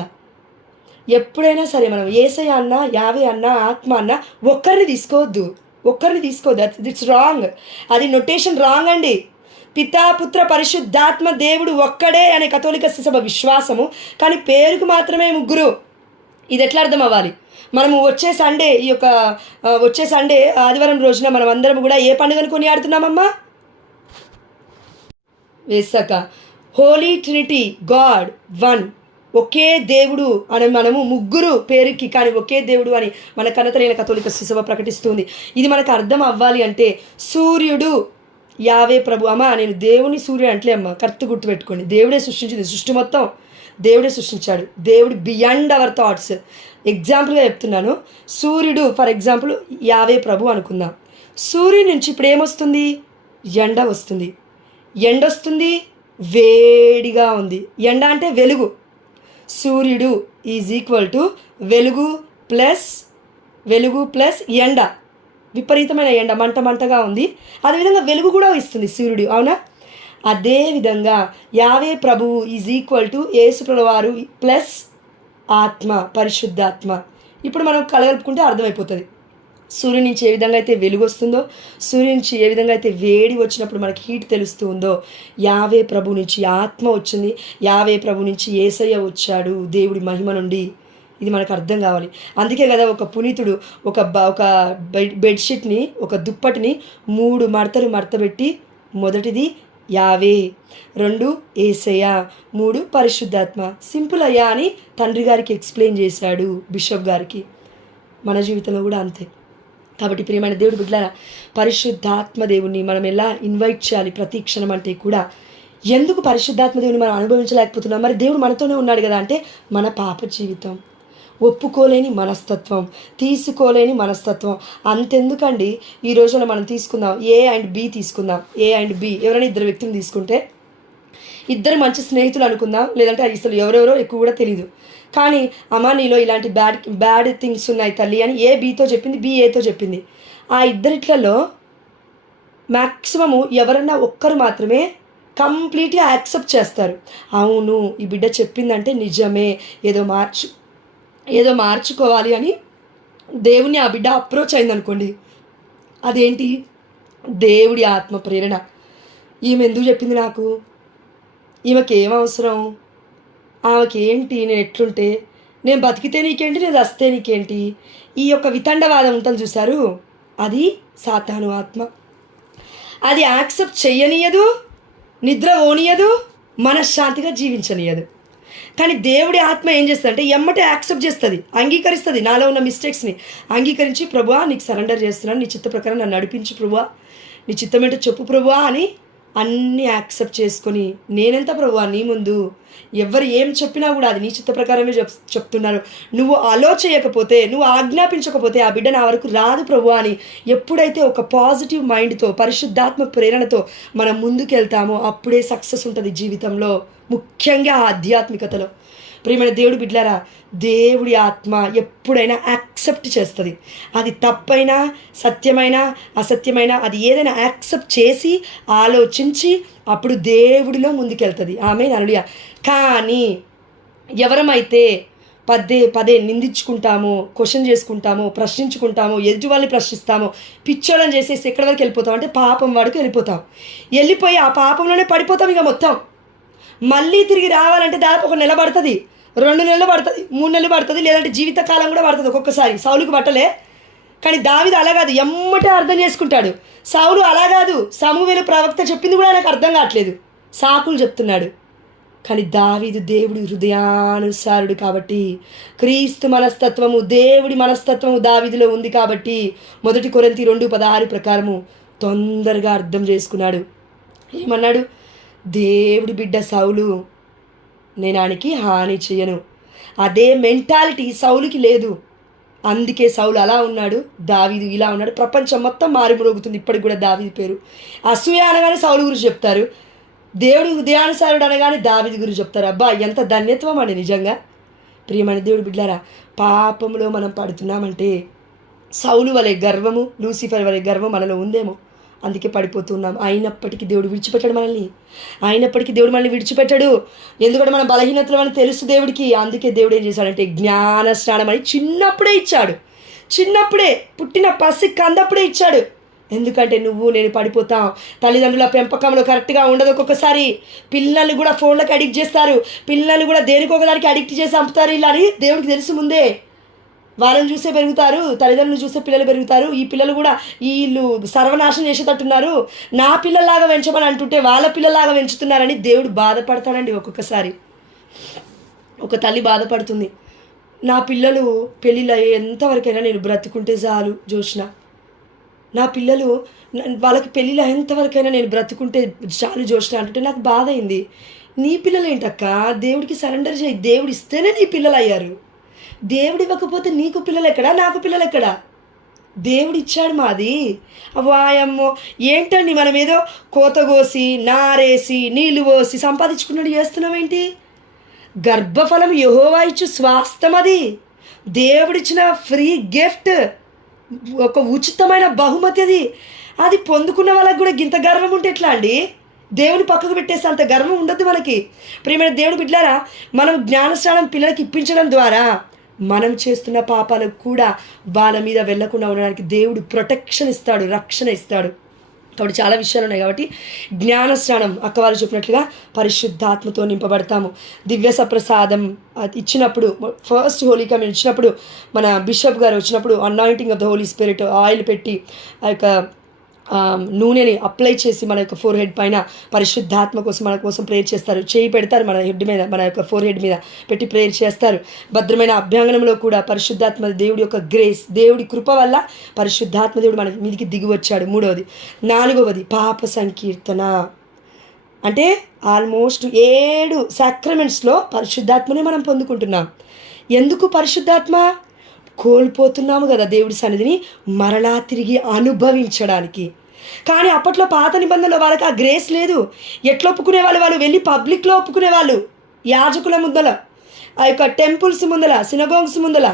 ఎప్పుడైనా సరే మనం యేసయ్య అన్నా, యావే అన్నా, ఆత్మ అన్నా ఒక్కరిని తీసుకోవద్దు. It's wrong. అది నొటేషన్ రాంగ్ అండి. పితా పుత్ర పరిశుద్ధాత్మ దేవుడు ఒక్కడే అనే కథోలిక సభ విశ్వాసము, కానీ పేరుకు మాత్రమే ముగ్గురు. ఇది ఎట్లా అర్థం అవ్వాలి? మనము వచ్చే సండే ఆదివారం రోజున మనం అందరం కూడా ఏ పండుగను కొనియాడుతున్నామమ్మా? వేసాక హోలీ ట్రినిటీ, గాడ్ వన్, ఒకే దేవుడు అని మనము ముగ్గురు పేరుకి కానీ ఒకే దేవుడు అని మన కన్నతరైన కథోలిక సభ ప్రకటిస్తుంది. ఇది మనకు అర్థం అవ్వాలి అంటే సూర్యుడు యావే ప్రభు. అమ్మ నేను దేవుని సూర్యుడు అంటలే అమ్మ, కరెక్ట్ గుర్తుపెట్టుకోండి. దేవుడే సృష్టించింది, సృష్టి మొత్తం దేవుడే సృష్టించాడు. దేవుడు బియాండ్ అవర్ థాట్స్. ఎగ్జాంపుల్గా చెప్తున్నాను, సూర్యుడు ఫర్ ఎగ్జాంపుల్ యావే ప్రభు అనుకుందాం. సూర్యుడి నుంచి ఇప్పుడు ఏమొస్తుంది? ఎండ వస్తుంది. ఎండ వస్తుంది, వేడిగా ఉంది. ఎండ అంటే వెలుగు. సూర్యుడు ఈజ్ ఈక్వల్ టు వెలుగు ప్లస్ ఎండ. విపరీతమైన ఎండ, మంటగా ఉంది. అదేవిధంగా వెలుగు కూడా ఇస్తుంది సూర్యుడు, అవునా? అదేవిధంగా యావే ప్రభువు ఈజ్ ఈక్వల్ టు యేసుప్రభువు వారు ప్లస్ ఆత్మ, పరిశుద్ధాత్మ. ఇప్పుడు మనం కలగలుపుకుంటే అర్థమైపోతుంది. సూర్యుని నుంచి ఏ విధంగా అయితే వెలుగు వస్తుందో, సూర్యుని నుంచి ఏ విధంగా అయితే వేడి వచ్చినప్పుడు మనకి హీట్ తెలుస్తూ ఉందో, యావే ప్రభు నుంచి ఆత్మ వచ్చింది. యావే ప్రభు నుంచి యేసయ్య వచ్చాడు దేవుడి మహిమ నుండి. ఇది మనకు అర్థం కావాలి. అందుకే కదా ఒక పునీతుడు ఒక బెడ్షీట్ని, ఒక దుప్పటిని 3 మడతబెట్టి, మొదటిది యావే, 2 యేసయ్య, 3 పరిశుద్ధాత్మ. సింపుల్ అయ్యా అని తండ్రి గారికి ఎక్స్ప్లెయిన్ చేశాడు, బిషప్ గారికి. మన జీవితంలో కూడా అంతే. కాబట్టి ప్రియమైన దేవుడు బిడ్డలారా, పరిశుద్ధాత్మ దేవుని మనం ఎలా ఇన్వైట్ చేయాలి ప్రతి క్షణం అంటే కూడా, ఎందుకు పరిశుద్ధాత్మ దేవుని మనం అనుభవించలేకపోతున్నాం? మరి దేవుడు మనతోనే ఉన్నాడు కదా అంటే, మన పాప జీవితం, ఒప్పుకోలేని మనస్తత్వం, తీసుకోలేని మనస్తత్వం. అంతెందుకండి, ఈ రోజున మనం తీసుకుందాం A and B తీసుకుందాం. A and B ఎవరైనా 2 వ్యక్తులు తీసుకుంటే, 2 మంచి స్నేహితులు అనుకుందాం, లేదంటే అసలు ఎవరెవరో ఎక్కువ కూడా తెలీదు. కానీ అమ్మ నీలో ఇలాంటి బ్యాడ్ థింగ్స్ ఉన్నాయి తల్లి అని A Bతో చెప్పింది, B Aతో చెప్పింది. ఆ ఇద్దరిట్లలో మ్యాక్సిమము ఎవరన్నా ఒక్కరు మాత్రమే కంప్లీట్గా యాక్సెప్ట్ చేస్తారు. అవును ఈ బిడ్డ చెప్పిందంటే నిజమే, ఏదో మార్చుకోవాలి అని దేవుని ఆ బిడ్డ అప్రోచ్ అయిందనుకోండి, అదేంటి? దేవుడి ఆత్మ ప్రేరణ. ఈమె ఎందుకు చెప్పింది నాకు? ఈమెకి ఏం అవసరం? ఆమెకి ఏంటి? నేను ఎట్లుంటే, నేను బతికితే నీకేంటి, నేను వస్తే నీకేంటి? ఈ యొక్క వితండవాదం ఉంటుంది చూశారు, అది సాతాను ఆత్మ. అది యాక్సెప్ట్ చెయ్యనీయదు, నిద్ర ఓనియదు, మనశ్శాంతిగా జీవించనీయదు. కానీ దేవుడి ఆత్మ ఏం చేస్తుంది అంటే ఎమ్మటే యాక్సెప్ట్ చేస్తుంది, అంగీకరిస్తుంది. నాలో ఉన్న మిస్టేక్స్ని అంగీకరించి, ప్రభువా నీకు సరెండర్ చేస్తున్నాను, నీ చిత్త ప్రకారం నన్ను నడిపించు ప్రభువా, నీ చిత్తం ఏంటో చెప్పు ప్రభువా అని అన్నీ యాక్సెప్ట్ చేసుకొని, నేనెంత ప్రభువా నీ ముందు, ఎవరు ఏం చెప్పినా కూడా అది నీ చిత్త ప్రకారమే చెప్తున్నారు, నువ్వు చేయకపోతే, నువ్వు ఆజ్ఞాపించకపోతే ఆ బిడ్డ నా వరకు రాదు ప్రభువా అని ఎప్పుడైతే ఒక పాజిటివ్ మైండ్తో, పరిశుద్ధాత్మ ప్రేరణతో మనం ముందుకెళ్తామో అప్పుడే సక్సెస్ ఉంటుంది జీవితంలో, ముఖ్యంగా ఆధ్యాత్మికతలో. ప్రియమైన దేవుడు బిడ్డలారా, దేవుడి ఆత్మ ఎప్పుడైనా యాక్సెప్ట్ చేస్తుంది. అది తప్పైనా, సత్యమైనా, అసత్యమైనా, అది ఏదైనా యాక్సెప్ట్ చేసి ఆలోచించి అప్పుడు దేవుడిలో ముందుకెళ్తుంది. ఆమేన్, హల్లెలూయా. కానీ ఎవరమైతే పదే నిందించుకుంటామో, క్వశ్చన్ చేసుకుంటామో, ప్రశ్నించుకుంటామో, ఎదుటి వాళ్ళని ప్రశ్నిస్తామో, పిచ్చోళ్ళని చేసేసి ఎక్కడి వరకు వెళ్ళిపోతాం అంటే పాపం వాడికి వెళ్ళిపోయి ఆ పాపంలోనే పడిపోతాం. ఇక మొత్తం మళ్ళీ తిరిగి రావాలంటే దాదాపు 1 నెల పడుతుంది, 2 నెలలు పడుతుంది, 3 నెలలు పడుతుంది, లేదంటే జీవితకాలం కూడా పడుతుంది ఒక్కొక్కసారి. సౌలుకి పట్టలే, కానీ దావీదు అలా కాదు, ఎమ్మటే అర్థం చేసుకుంటాడు. సౌలు అలా కాదు, సమూయేలు ప్రవక్త చెప్పింది కూడా నాకు అర్థం కావట్లేదు, సాకులు చెప్తున్నాడు. కానీ దావీదు దేవుడి హృదయానుసారుడు కాబట్టి, క్రీస్తు మనస్తత్వము, దేవుడి మనస్తత్వము దావీదులో ఉంది కాబట్టి 1 కొరింథీ 2:16 ప్రకారము తొందరగా అర్థం చేసుకున్నాడు. ఏమన్నాడు? దేవుడి బిడ్డ సౌలు, నేను ఆయనకి హాని చేయను. అదే మెంటాలిటీ సౌలుకి లేదు. అందుకే సౌలు అలా ఉన్నాడు, దావీదు ఇలా ఉన్నాడు. ప్రపంచం మొత్తం మారుమ్రోగుతుంది ఇప్పటికి కూడా దావీదు పేరు. అసూయ అనగానే సౌలు గురించి చెప్తారు, దేవుడు హృదయానుసారుడు అనగానే దావీదు గురించి చెప్తారు. అబ్బా ఎంత ధన్యత్వం అండి నిజంగా. ప్రియమైన దేవుడు బిడ్డలారా, పాపంలో మనం పడుతున్నామంటే సౌలు వలె గర్వము, లూసిఫర్ వలె గర్వం మనలో ఉందేమో, అందుకే పడిపోతున్నాం. అయినప్పటికీ దేవుడు విడిచిపెట్టాడు మనల్ని, విడిచిపెట్టాడు. ఎందుకంటే మన బలహీనతలు అని తెలుసు దేవుడికి. అందుకే దేవుడు ఏం చేశాడంటే జ్ఞాన స్నానం అని చిన్నప్పుడే ఇచ్చాడు. చిన్నప్పుడే పుట్టిన పసి కందప్పుడే ఇచ్చాడు. ఎందుకంటే నువ్వు నేను పడిపోతాం. తల్లిదండ్రుల పెంపకంలో కరెక్ట్గా ఉండదు. ఒక్కొక్కసారి పిల్లలు కూడా ఫోన్లకు అడిక్ట్ చేస్తారు, పిల్లలు కూడా దేనికొకదానికి అడిక్ట్ చేసి చంపుతారు ఇలా అని దేవుడికి తెలుసు ముందే. వాళ్ళని చూసే పెరుగుతారు, తల్లిదండ్రులు చూసే పిల్లలు పెరుగుతారు. ఈ పిల్లలు కూడా వీళ్ళు సర్వనాశనం చేసేటట్టున్నారు, నా పిల్లల్లాగా పెంచమని అంటుంటే వాళ్ళ పిల్లల్లాగా పెంచుతున్నారని దేవుడు బాధపడతాడండి. ఒక్కొక్కసారి ఒక తల్లి బాధపడుతుంది, నా పిల్లలు పెళ్ళిళ్ళు ఎంతవరకైనా నేను బ్రతుకుంటే చాలు జోష్న, నా పిల్లలు వాళ్ళకి పెళ్ళిళ్ళు అయ్యేంతవరకైనా నేను బ్రతుకుంటే చాలు జోష్న అంటుంటే నాకు బాధ అయింది. నీ పిల్లలు ఏంటక్క, దేవుడికి సరెండర్ చేయి. దేవుడు ఇస్తేనే నీ పిల్లలు అయ్యారు. దేవుడు ఇవ్వకపోతే నీకు పిల్లలు ఎక్కడా, నాకు పిల్లలు ఎక్కడా? దేవుడు ఇచ్చాడు మాది. వాయమ్మో ఏంటండి మనం ఏదో కోతగోసి నారేసి నీళ్లు పోసి సంపాదించుకున్నట్టు చేస్తున్నామేంటి? గర్భఫలం యెహోవా ఇచ్చు స్వాస్థ్యం, అది దేవుడిచ్చిన ఫ్రీ గిఫ్ట్, ఒక ఉచితమైన బహుమతి. అది పొందుకున్న వాళ్ళకి కూడా గింత గర్వం ఉంటే ఎట్లా అండి? దేవుని పక్కకు పెట్టేసి అంత గర్వం ఉండద్దు మనకి. ప్రియమైన దేవుడు బిడ్డలారా, మనం జ్ఞానస్నానం పిల్లలకి ఇప్పించడం ద్వారా మనం చేస్తున్న పాపాలకు కూడా వాళ్ళ మీద వెళ్ళకుండా ఉండడానికి దేవుడు ప్రొటెక్షన్ ఇస్తాడు, రక్షణ ఇస్తాడు. కాబట్టి చాలా విషయాలు ఉన్నాయి. కాబట్టి జ్ఞానస్నానం అక్కవారు చెప్పినట్లుగా పరిశుద్ధాత్మతో నింపబడతాము. దివ్య సప్రసాదం ఇచ్చినప్పుడు, ఫస్ట్ హోలీ కమ్యూనియన్ ఇచ్చినప్పుడు, మన బిషప్ గారు వచ్చినప్పుడు anointing of the holy spirit oil పెట్టి ఆ యొక్క నూనెని అప్లై చేసి మన యొక్క ఫోర్ హెడ్ పైన పరిశుద్ధాత్మ కోసం మన కోసం ప్రేయర్ చేస్తారు. చేయి పెడతారు మన హెడ్ మీద, మన యొక్క ఫోర్ హెడ్ మీద పెట్టి ప్రేయర్ చేస్తారు. భద్రమైన అభ్యంగనంలో కూడా పరిశుద్ధాత్మ దేవుడి యొక్క గ్రేస్, దేవుడి కృప వల్ల పరిశుద్ధాత్మ దేవుడు మన మీదికి దిగి వచ్చాడు. 3వది. 4వది పాప సంకీర్తన. అంటే ఆల్మోస్ట్ 7 సాక్రమెంట్స్లో పరిశుద్ధాత్మనే మనం పొందుకుంటున్నాం. ఎందుకు పరిశుద్ధాత్మ? కోల్పోతున్నాము కదా దేవుడి సన్నిధిని మరలా తిరిగి అనుభవించడానికి. కానీ అప్పట్లో పాత నిబంధనలో వాళ్ళకి ఆ గ్రేస్ లేదు. ఎట్లా ఒప్పుకునేవాళ్ళు? వాళ్ళు వెళ్ళి పబ్లిక్లో ఒప్పుకునేవాళ్ళు, యాజకుల ముందల, ఆ యొక్క టెంపుల్స్ ముందల, సినగోగ్స్ ముందల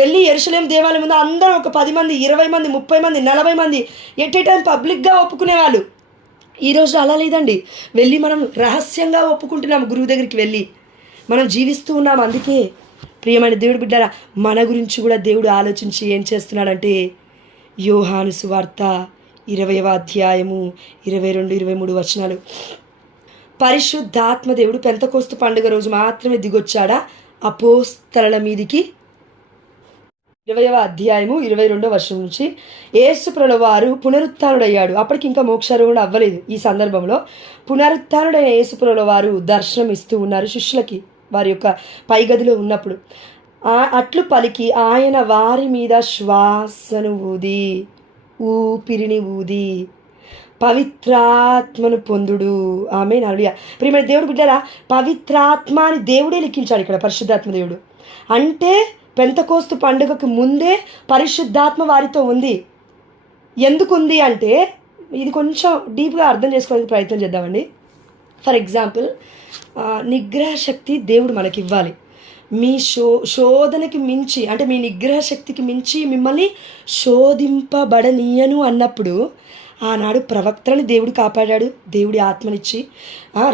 వెళ్ళి యెరూషలేము దేవాలయం ముందు అందరూ ఒక 10 మంది, 20 మంది, 30 మంది, 40 మంది ఎట్ ఏ టైం పబ్లిక్గా ఒప్పుకునేవాళ్ళు. ఈరోజు అలా లేదండి. వెళ్ళి మనం రహస్యంగా ఒప్పుకుంటున్నాము, గురువు దగ్గరికి వెళ్ళి మనం జీవిస్తూ ఉన్నాము. అందుకే ప్రియమైన దేవుడు బిడ్డారా, మన గురించి కూడా దేవుడు ఆలోచించి ఏం చేస్తున్నాడంటే, యోహాను సువార్త 20వ అధ్యాయము 22, 23 వచనాలు. పరిశుద్ధాత్మ దేవుడు పెంతెకోస్తు పండుగ రోజు మాత్రమే దిగొచ్చాడా అపోస్తలుల మీదికి? 20వ అధ్యాయము 22వ వచనం నుంచి, యేసుప్రభుల వారు పునరుత్థానుడయ్యాడు. అప్పటికి ఇంకా మోక్షారోహణ అవ్వలేదు. ఈ సందర్భంలో పునరుత్థానుడైన యేసుప్రభుల వారు దర్శనం ఇస్తూ ఉన్నారు శిష్యులకి, వారి యొక్క పైగదిలో ఉన్నప్పుడు. అట్లు పలికి ఆయన వారి మీద శ్వాసను ఊది, ఊపిరిని ఊది పవిత్రాత్మను పొందుడు. ఆమేన్, హల్లెలూయా. ప్రియమైన దేవుడు బిడ్డలారా, పవిత్రాత్మ అని దేవుడే లిఖించాడు ఇక్కడ, పరిశుద్ధాత్మ దేవుడు. అంటే పెంతెకోస్తు పండుగకు ముందే పరిశుద్ధాత్మ వారితో ఉంది. ఎందుకు ఉంది అంటే, ఇది కొంచెం డీప్గా అర్థం చేసుకోవడానికి ప్రయత్నం చేద్దామండి. ఫర్ ఎగ్జాంపుల్, నిగ్రహ శక్తి దేవుడు మనకి ఇవ్వాలి. మీ శోధనకి మించి, అంటే మీ నిగ్రహ శక్తికి మించి మిమ్మల్ని శోధింపబడనీయను అన్నప్పుడు ఆనాడు ప్రవక్తలను దేవుడు కాపాడాడు, దేవుడి ఆత్మనిచ్చి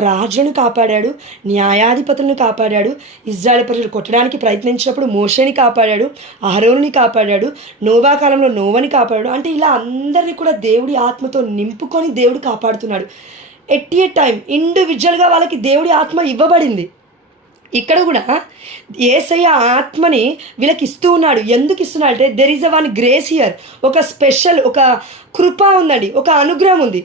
రాజులను కాపాడాడు, న్యాయాధిపతులను కాపాడాడు, ఇజ్రాయేల్ ప్రజలు కొట్టడానికి ప్రయత్నించినప్పుడు మోషేని కాపాడాడు, అహరోనుని కాపాడాడు, నోవా కాలంలో నోవని కాపాడాడు. అంటే ఇలా అందరినీ కూడా దేవుడి ఆత్మతో నింపుకొని దేవుడు కాపాడుతున్నాడు. ఎట్ ఏ టైం ఇండివిజువల్గా వాళ్ళకి దేవుడి ఆత్మ ఇవ్వబడింది. ఇక్కడ కూడా యేసయ్య ఆత్మని వీళ్ళకి ఇస్తూ ఉన్నాడు. ఎందుకు ఇస్తున్నాడు అంటే, there is a one grace here. ఒక స్పెషల్, ఒక కృప ఉందండి, ఒక అనుగ్రహం ఉంది.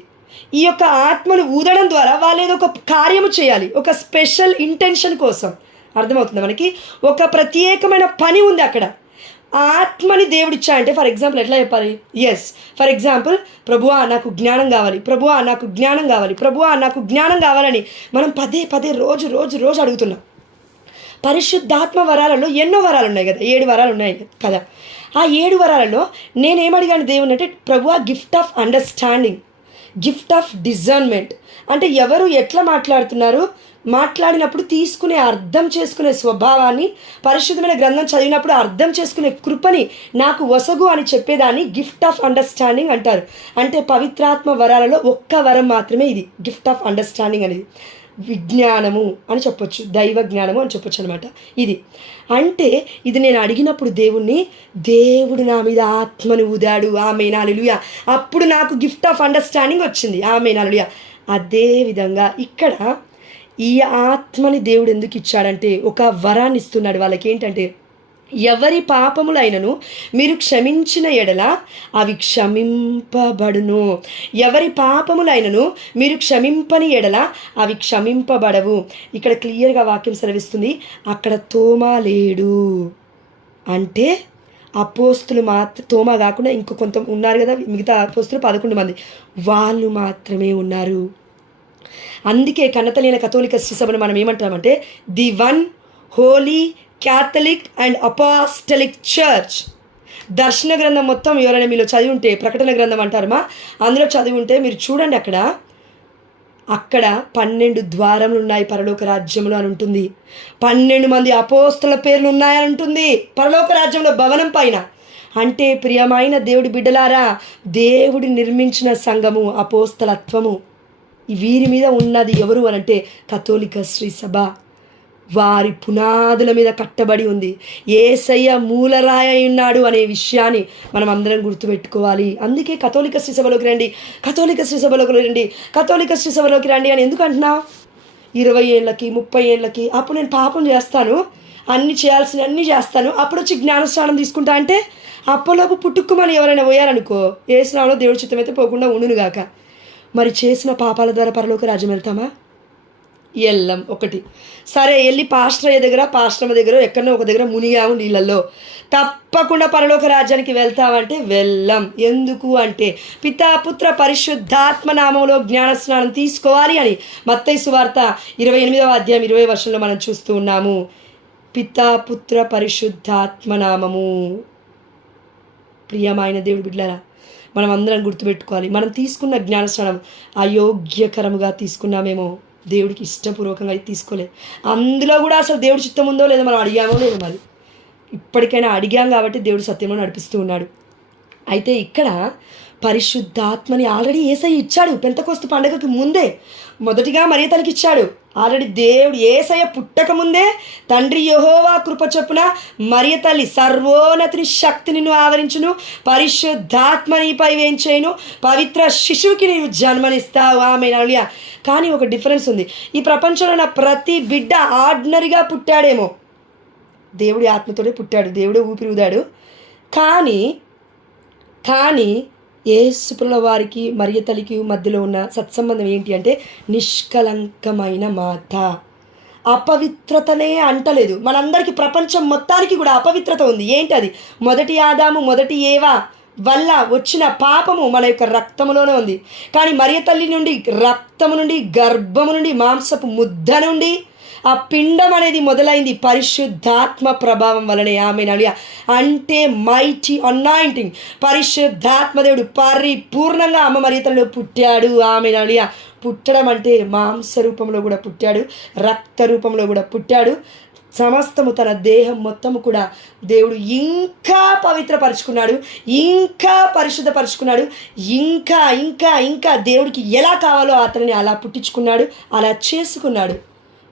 ఈ యొక్క ఆత్మను ఊదడం ద్వారా వాళ్ళు ఏదో ఒక కార్యము చేయాలి, ఒక స్పెషల్ ఇంటెన్షన్ కోసం. అర్థమవుతుంది మనకి? ఒక ప్రత్యేకమైన పని ఉంది అక్కడ. ఆత్మని దేవుడిచ్చాయంటే, ఫర్ ఎగ్జాంపుల్ ఎట్లా చెప్పాలి? ఫర్ ఎగ్జాంపుల్, ప్రభువా నాకు జ్ఞానం కావాలి, ప్రభువా నాకు జ్ఞానం కావాలి, ప్రభువా నాకు జ్ఞానం కావాలని మనం పదే పదే రోజు అడుగుతున్నాం. పరిశుద్ధాత్మ వరాలలో ఎన్నో వరాలు ఉన్నాయి కదా, 7 వరాలు ఉన్నాయి కదా. ఆ 7 వరాలలో నేనేమడిగాను దేవుని అంటే, ప్రభువా gift of understanding, gift of discernment. అంటే ఎవరు ఎట్లా మాట్లాడుతున్నారు, మాట్లాడినప్పుడు తీసుకునే, అర్థం చేసుకునే స్వభావాన్ని, పరిశుద్ధమైన గ్రంథం చదివినప్పుడు అర్థం చేసుకునే కృపని నాకు వసగు అని చెప్పేదాన్ని గిఫ్ట్ ఆఫ్ అండర్స్టాండింగ్ అంటారు. అంటే పవిత్రాత్మ వరాలలో ఒక్క వరం మాత్రమే ఇది, గిఫ్ట్ ఆఫ్ అండర్స్టాండింగ్ అనేది. విజ్ఞానము అని చెప్పొచ్చు, దైవ జ్ఞానము అని చెప్పొచ్చు అనమాట. ఇది అంటే ఇది నేను అడిగినప్పుడు దేవుడు నా మీద ఆత్మను ఊదాడు. ఆమేన్ హల్లెలూయా. అప్పుడు నాకు గిఫ్ట్ ఆఫ్ అండర్స్టాండింగ్ వచ్చింది. ఆమేన్ హల్లెలూయా. అదేవిధంగా ఇక్కడ ఈ ఆత్మని దేవుడు ఎందుకు ఇచ్చాడంటే ఒక వరాన్ని ఇస్తున్నాడు వాళ్ళకి. ఏంటంటే ఎవరి పాపములైనను మీరు క్షమించిన ఎడల అవి క్షమింపబడును, ఎవరి పాపములైనను మీరు క్షమింపని ఎడల అవి క్షమింపబడవు. ఇక్కడ క్లియర్గా వాక్యం సెలవిస్తుంది. అక్కడ తోమా లేడు అంటే అపోస్తులు తోమా కాకుండా ఇంకో కొంత ఉన్నారు కదా, మిగతా అపోస్తులు 11 మంది, వాళ్ళు మాత్రమే ఉన్నారు. అందుకే కన్నతలైన కథోలిక శ్రీసభను మనం ఏమంటామంటే the one holy Catholic and apostolic church. దర్శన గ్రంథం మొత్తం ఎవరైనా మీలో చదివి ఉంటే, ప్రకటన గ్రంథం అంటారమ్మా, అందులో చదివి ఉంటే మీరు చూడండి, అక్కడ 12 ద్వారములు ఉన్నాయి పరలోక రాజ్యంలో అని ఉంటుంది. 12 మంది అపోస్తల పేర్లు ఉన్నాయని ఉంటుంది పరలోక రాజ్యంలో భవనం పైన. అంటే ప్రియమైన దేవుడి బిడ్డలారా, దేవుడి నిర్మించిన సంఘము అపోస్తలత్వము వీరి మీద ఉన్నది ఎవరు అనంటే కథోలిక శ్రీ సభ. వారి పునాదుల మీద కట్టబడి ఉంది. యేసయ్య మూలరాయి ఉన్నాడు అనే విషయాన్ని మనం అందరం గుర్తుపెట్టుకోవాలి. అందుకే కథోలిక శ్రీ సభలోకి రండి, కథోలిక శ్రీ సభలోకి రండి, కథోలిక శ్రీ సభలోకి రండి అని ఎందుకు అంటున్నావు? 20 ఏళ్ళకి 30 ఏళ్ళకి అప్పుడు నేను పాపం చేస్తాను, అన్నీ చేస్తాను, అప్పుడు వచ్చి జ్ఞానస్నానం తీసుకుంటా అంటే అప్పలోపు పుట్టుక్కుమని ఎవరైనా పోయారనుకో, ఏ స్నానంలో దేవుడి చిత్తమైతే పోకుండా ఉండునుగాక. మరి చేసిన పాపాల ద్వారా పరలోక రాజ్యం వెళ్తామా? వెళ్ళం. ఒకటి సరే, వెళ్ళి పాస్టరయ్య దగ్గర పాస్టమ్మ దగ్గర ఎక్కడో ఒక దగ్గర మునిగాము నీళ్ళల్లో, తప్పకుండా పరలోక రాజ్యానికి వెళ్తామంటే వెళ్ళం. ఎందుకు అంటే పితా పుత్ర పరిశుద్ధాత్మ నామంలో జ్ఞానస్నానం తీసుకోవాలి అని మత్తయి సువార్త 28వ అధ్యాయం 20వ వచనంలో మనం చూస్తూ ఉన్నాము. పితా పుత్ర పరిశుద్ధాత్మ నామము. ప్రియమైన దేవుడి బిడ్డలారా, మనం అందరం గుర్తుపెట్టుకోవాలి, మనం తీసుకున్న జ్ఞానస్నానం అయోగ్యకరముగా తీసుకున్నామేమో, దేవుడికి ఇష్టపూర్వకంగా తీసుకోలేదు. అందులో కూడా అసలు దేవుడి చిత్తం ఉందో లేదో మనం అడిగామో లేదో, మరి ఇప్పటికైనా అడిగాం కాబట్టి దేవుడు సత్యంలో నడిపిస్తూ ఉన్నాడు. అయితే ఇక్కడ పరిశుద్ధాత్మని ఆల్రెడీ యేసయ్య ఇచ్చాడు. పెంతెకోస్తు పండుగకి ముందే మొదటిగా మరియ తల్లికి ఇచ్చాడు. ఆల్రెడీ దేవుడు యేసయ్య పుట్టక ముందే తండ్రి యెహోవా కృప చొప్పున మరియ తల్లి సర్వోన్నతిని శక్తి నిన్ను ఆవరించును, పరిశుద్ధాత్మ నీపై వేంచేయును, పవిత్ర శిశువుకి నీవు జన్మనిస్తావు. ఆమేన్ హల్లెలూయా. కానీ ఒక డిఫరెన్స్ ఉంది. ఈ ప్రపంచంలో నా ప్రతి బిడ్డ ఆర్డినరీగా పుట్టాడేమో, దేవుడి ఆత్మతోనే పుట్టాడు, దేవుడే ఊపిరి ఊదాడు. కానీ యేసుప్రభుల వారికి మరియ తల్లికి మధ్యలో ఉన్న సత్సంబంధం ఏంటి అంటే నిష్కలంకమైన మాత. అపవిత్రతనే అంటలేదు. మనందరికీ ప్రపంచం మొత్తానికి కూడా అపవిత్రత ఉంది. ఏంటి అది? మొదటి ఆదాము మొదటి ఏవా వల్ల వచ్చిన పాపము మన యొక్క రక్తములోనే ఉంది. కానీ మరియ తల్లి నుండి, రక్తము నుండి, గర్భము నుండి, మాంసపు ముద్ద నుండి ఆ పిండం అనేది మొదలైంది పరిశుద్ధాత్మ ప్రభావం వలనే. ఆమేన్ హల్లెలూయా. అంటే మైటీ అనాయింటింగ్, పరిశుద్ధాత్మ దేవుడు పరిపూర్ణంగా అమ్మ మరియ తల్లిలో పుట్టాడు. ఆమేన్ హల్లెలూయా. పుట్టడం అంటే మాంస రూపంలో కూడా పుట్టాడు, రక్త రూపంలో కూడా పుట్టాడు. సమస్తము తన దేహం మొత్తము కూడా దేవుడు ఇంకా పవిత్రపరుచుకున్నాడు, ఇంకా పరిశుద్ధపరుచుకున్నాడు, ఇంకా ఇంకా ఇంకా దేవుడికి ఎలా కావాలో అతనిని అలా పుట్టించుకున్నాడు, అలా చేసుకున్నాడు.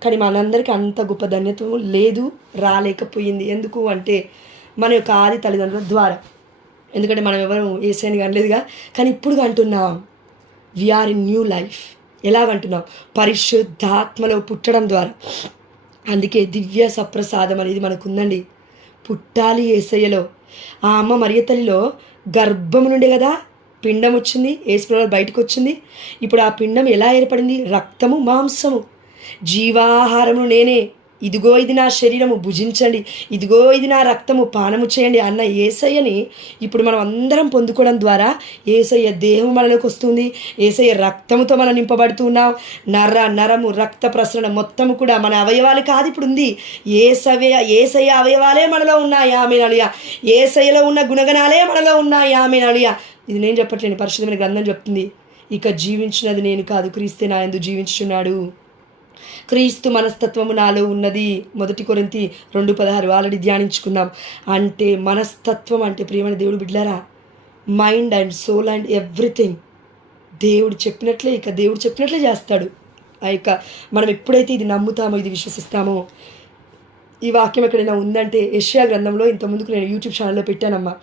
కానీ మనందరికీ అంత గొప్ప ధన్యత లేదు, రాలేకపోయింది. ఎందుకు అంటే మన యొక్క ఆది తల్లిదండ్రుల ద్వారా. ఎందుకంటే మనం ఎవరు యేసయ్యని కనలేదుగా, కానీ ఇప్పుడు అంటున్నాం వీఆర్ ఇన్ న్యూ లైఫ్. ఎలాగంటున్నాం? పరిశుద్ధాత్మలో పుట్టడం ద్వారా. అందుకే దివ్య సప్రసాదం అనేది మనకు ఉందండి. పుట్టాలి యేసయ్యలో. ఆ అమ్మ మరియ తల్లిలో గర్భం నుండి కదా పిండం వచ్చింది, యేసుప్రభువు బయటకు వచ్చింది. ఇప్పుడు ఆ పిండం ఎలా ఏర్పడింది? రక్తము మాంసము. జీవాహారము నేనే, ఇదిగో ఇది నా శరీరము భుజించండి, ఇదిగో ఇది నా రక్తము పానము చేయండి అన్న యేసయ్యని ఇప్పుడు మనం అందరం పొందుకోవడం ద్వారా యేసయ్య దేహం మనలోకి వస్తుంది, యేసయ్య రక్తముతో మనం నింపబడుతున్నాం. నరము రక్త ప్రసరణ మొత్తము కూడా మన అవయవాలు కాదు ఇప్పుడు ఉంది, యేసయ్య అవయవాలే మనలో ఉన్నాయి. ఆమేన్ హల్లెలూయా. యేసయ్యలో ఉన్న గుణగణాలే మనలో ఉన్నాయి. ఆమేన్ హల్లెలూయా. ఇది నేను చెప్పట్లేను, పరిశుద్ధమైన గ్రంథం చెప్తుంది. ఇక జీవించినది నేను కాదు, క్రీస్తే నా యందు జీవించుచున్నాడు. క్రీస్తు మనస్తత్వము నాలో ఉన్నది. 1 కొరింథీ 2:16 ఆల్రెడీ ధ్యానించుకున్నాం. అంటే మనస్తత్వం అంటే ప్రియమైన దేవుడు బిడ్డలారా, mind and soul and everything దేవుడు చెప్పినట్లే, ఇక దేవుడు చెప్పినట్లే చేస్తాడు. ఆ యొక్క మనం ఎప్పుడైతే ఇది నమ్ముతామో, ఇది విశ్వసిస్తామో, ఈ వాక్యం ఎక్కడైనా ఉందంటే యెషయా గ్రంథంలో ఇంతకుముందుకు నేను యూట్యూబ్ ఛానల్లో పెట్టానమ్మా.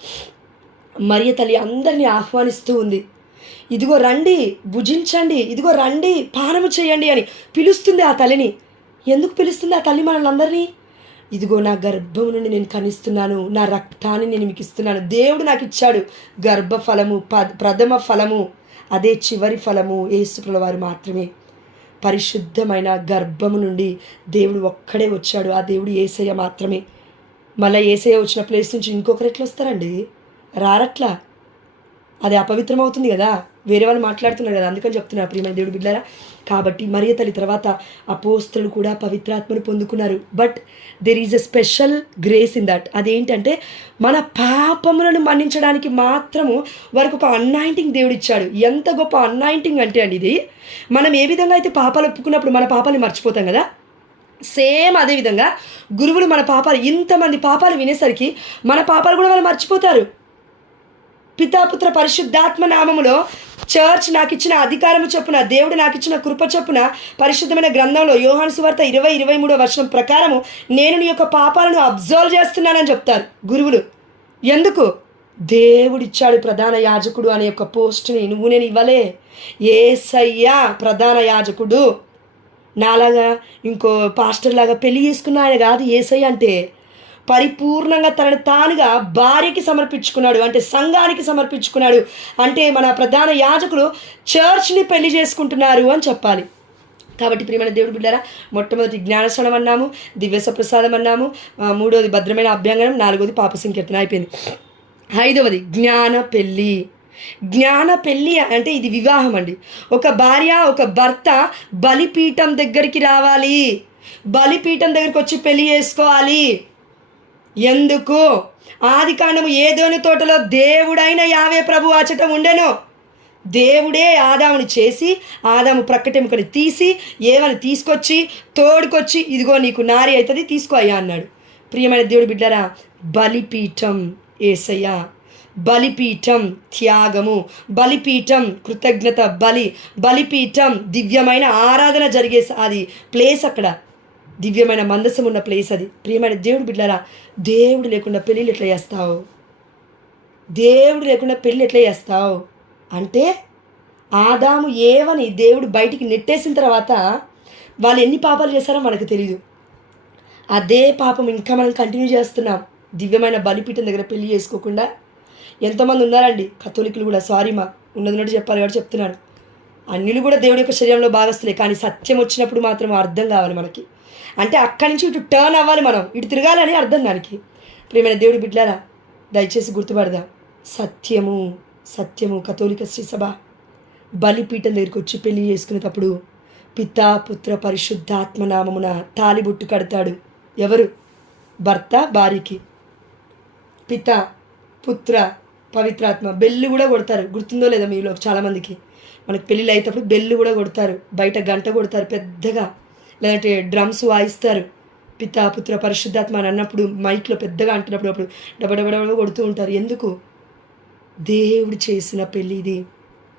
మరియ తల్లి అందరినీ ఆహ్వానిస్తూ ఉంది. ఇదిగో రండి, భుజించండి, ఇదిగో రండి, పానము చేయండి అని పిలుస్తుంది ఆ తల్లిని. ఎందుకు పిలుస్తుంది ఆ తల్లి మనల్ని అందరినీ? ఇదిగో నా గర్భం నుండి నేను కనిస్తున్నాను, నా రక్తాన్ని నేను మీకు ఇస్తున్నాను. దేవుడు నాకు ఇచ్చాడు గర్భఫలము, ప్రథమ ఫలము, అదే చివరి ఫలము యేసుప్రభుల వారు మాత్రమే. పరిశుద్ధమైన గర్భము నుండి దేవుడు ఒక్కడే వచ్చాడు. ఆ దేవుడు యేసయ్య మాత్రమే. మళ్ళీ యేసయ్య వచ్చిన ప్లేస్ నుంచి ఇంకొకరు ఎట్లా వస్తారండి? రారట్లా. అది అపవిత్రం అవుతుంది కదా, వేరే వాళ్ళు మాట్లాడుతున్నారు కదా. అందుకని చెప్తున్నారు ప్రియమైన దేవుడు బిడ్డలారా. కాబట్టి మరియ తల్లి తర్వాత అపోస్తలులు కూడా పవిత్రాత్మను పొందుకున్నారు. But there is a special grace in that. అదేంటంటే మన పాపములను మన్నించడానికి మాత్రము వారికి ఒక అన్నాయింటింగ్ దేవుడు ఇచ్చాడు. ఎంత గొప్ప అన్నాయింటింగ్ అంటే అండి ఇది. మనం ఏ విధంగా అయితే పాపాలు ఒప్పుకున్నప్పుడు మన పాపాలని మర్చిపోతాం కదా, సేమ్ అదేవిధంగా గురువులు మన పాపాలు, ఇంతమంది పాపాలు వినేసరికి మన పాపాలు కూడా వాళ్ళు మర్చిపోతారు. పితాపుత్ర పరిశుద్ధాత్మ నామములో చర్చ్ నాకు ఇచ్చిన అధికారము చొప్పున, దేవుడు నాకు ఇచ్చిన కృప చొప్పున పరిశుద్ధమైన గ్రంథంలో యోహాను సువార్త 20:23 ప్రకారము నేను నీ యొక్క పాపాలను అబ్జర్వ్ చేస్తున్నానని చెప్తారు గురువులు. ఎందుకు? దేవుడిచ్చాడు ప్రధాన యాజకుడు అనే యొక్క పోస్ట్ని. నువ్వు నేను ఇవ్వలే, యేసయ్య ప్రధాన యాజకుడు. నాలాగా ఇంకో పాస్టర్ లాగా పెళ్లి చేసుకున్న ఆయన కాదు యేసయ్య అంటే. పరిపూర్ణంగా తనను తానుగా భార్యకి సమర్పించుకున్నాడు, అంటే సంఘానికి సమర్పించుకున్నాడు. అంటే మన ప్రధాన యాజకులు చర్చ్ని పెళ్లి చేసుకుంటున్నారు అని చెప్పాలి. కాబట్టి ప్రియమైన దేవుడు బిడ్డారా, మొట్టమొదటి జ్ఞానస్నానం అన్నాము, దివ్యస ప్రసాదం అన్నాము, మూడోది భద్రమైన అభ్యంగనం, నాలుగోది పాప సంకీర్తన అయిపోయింది. ఐదవది జ్ఞాన పెళ్ళి. జ్ఞాన పెళ్ళి అంటే ఇది వివాహం అండి. ఒక భార్య ఒక భర్త బలిపీఠం దగ్గరికి రావాలి, బలిపీఠం దగ్గరికి వచ్చి పెళ్లి చేసుకోవాలి. ఎందుకు? ఆదికాండము ఏదోని తోటలో దేవుడైన యావే ప్రభు అచట ఉండెను. దేవుడే ఆదాముని చేసి, ఆదాము ప్రక్కటెముకని తీసి ఏవని తీసుకొచ్చి తోడుకొచ్చి, ఇదిగో నీకు నారి అవుతుంది తీసుకో అయ్యా అన్నాడు. ప్రియమైన దేవుడు బిడ్డరా, బలిపీఠం యేసయ్య, బలిపీఠం త్యాగము, బలిపీఠం కృతజ్ఞత బలి, బలిపీఠం దివ్యమైన ఆరాధన జరిగే అది ప్లేస్, అక్కడ దివ్యమైన మందసం ఉన్న ప్లేస్ అది. ప్రియమైన దేవుడు బిడ్డలారా, దేవుడు లేకుండా పెళ్ళిళ్ళు ఎట్లా చేస్తావు? దేవుడు లేకుండా పెళ్ళి ఎట్లా చేస్తావు అంటే, ఆదాము ఏవని దేవుడు బయటికి నెట్టేసిన తర్వాత వాళ్ళు ఎన్ని పాపాలు చేస్తారో మనకు తెలియదు. అదే పాపం ఇంకా మనం కంటిన్యూ చేస్తున్నాం. దివ్యమైన బలిపీఠం దగ్గర పెళ్లి చేసుకోకుండా ఎంతమంది ఉన్నారండి, కథోలికులు కూడా. సారీ మా ఉన్నదిన్నట్టు చెప్పాలి కాబట్టి చెప్తున్నాను. అన్యులు కూడా దేవుడి యొక్క శరీరంలో భాగస్తులే, కానీ సత్యం వచ్చినప్పుడు మాత్రం అర్థం కావాలి మనకి. అంటే అక్కడి నుంచి ఇటు టర్న్ అవ్వాలి, మనం ఇటు తిరగాలని అర్థం దానికి. ప్రియమైన దేవుడి బిడ్డలారా, దయచేసి గుర్తుపడదాం. సత్యము సత్యము. కథోలిక శ్రీ సభ బలిపీఠం దగ్గరికి వచ్చి పెళ్లి చేసుకునేటప్పుడు పితా పుత్ర పరిశుద్ధాత్మ నామమున తాలిబొట్టు కడతాడు. ఎవరు? భర్త భార్యకి. పిత పుత్ర పవిత్రాత్మ. బెల్లు కూడా కొడతారు, గుర్తుందో లేదా మీలో చాలామందికి. మనకు పెళ్ళిళ్ళు అయ్యేటప్పుడు బెల్లు కూడా కొడతారు, బయట గంట కొడతారు పెద్దగా, లేదంటే డ్రమ్స్ వాయిస్తారు. పితా పుత్ర పరిశుద్ధాత్మ అని అన్నప్పుడు మైక్లో పెద్దగా అంటున్నప్పుడు అప్పుడు డబడబడబ కొడుతూ ఉంటారు. ఎందుకు? దేవుడు చేసిన పెళ్ళి ఇది.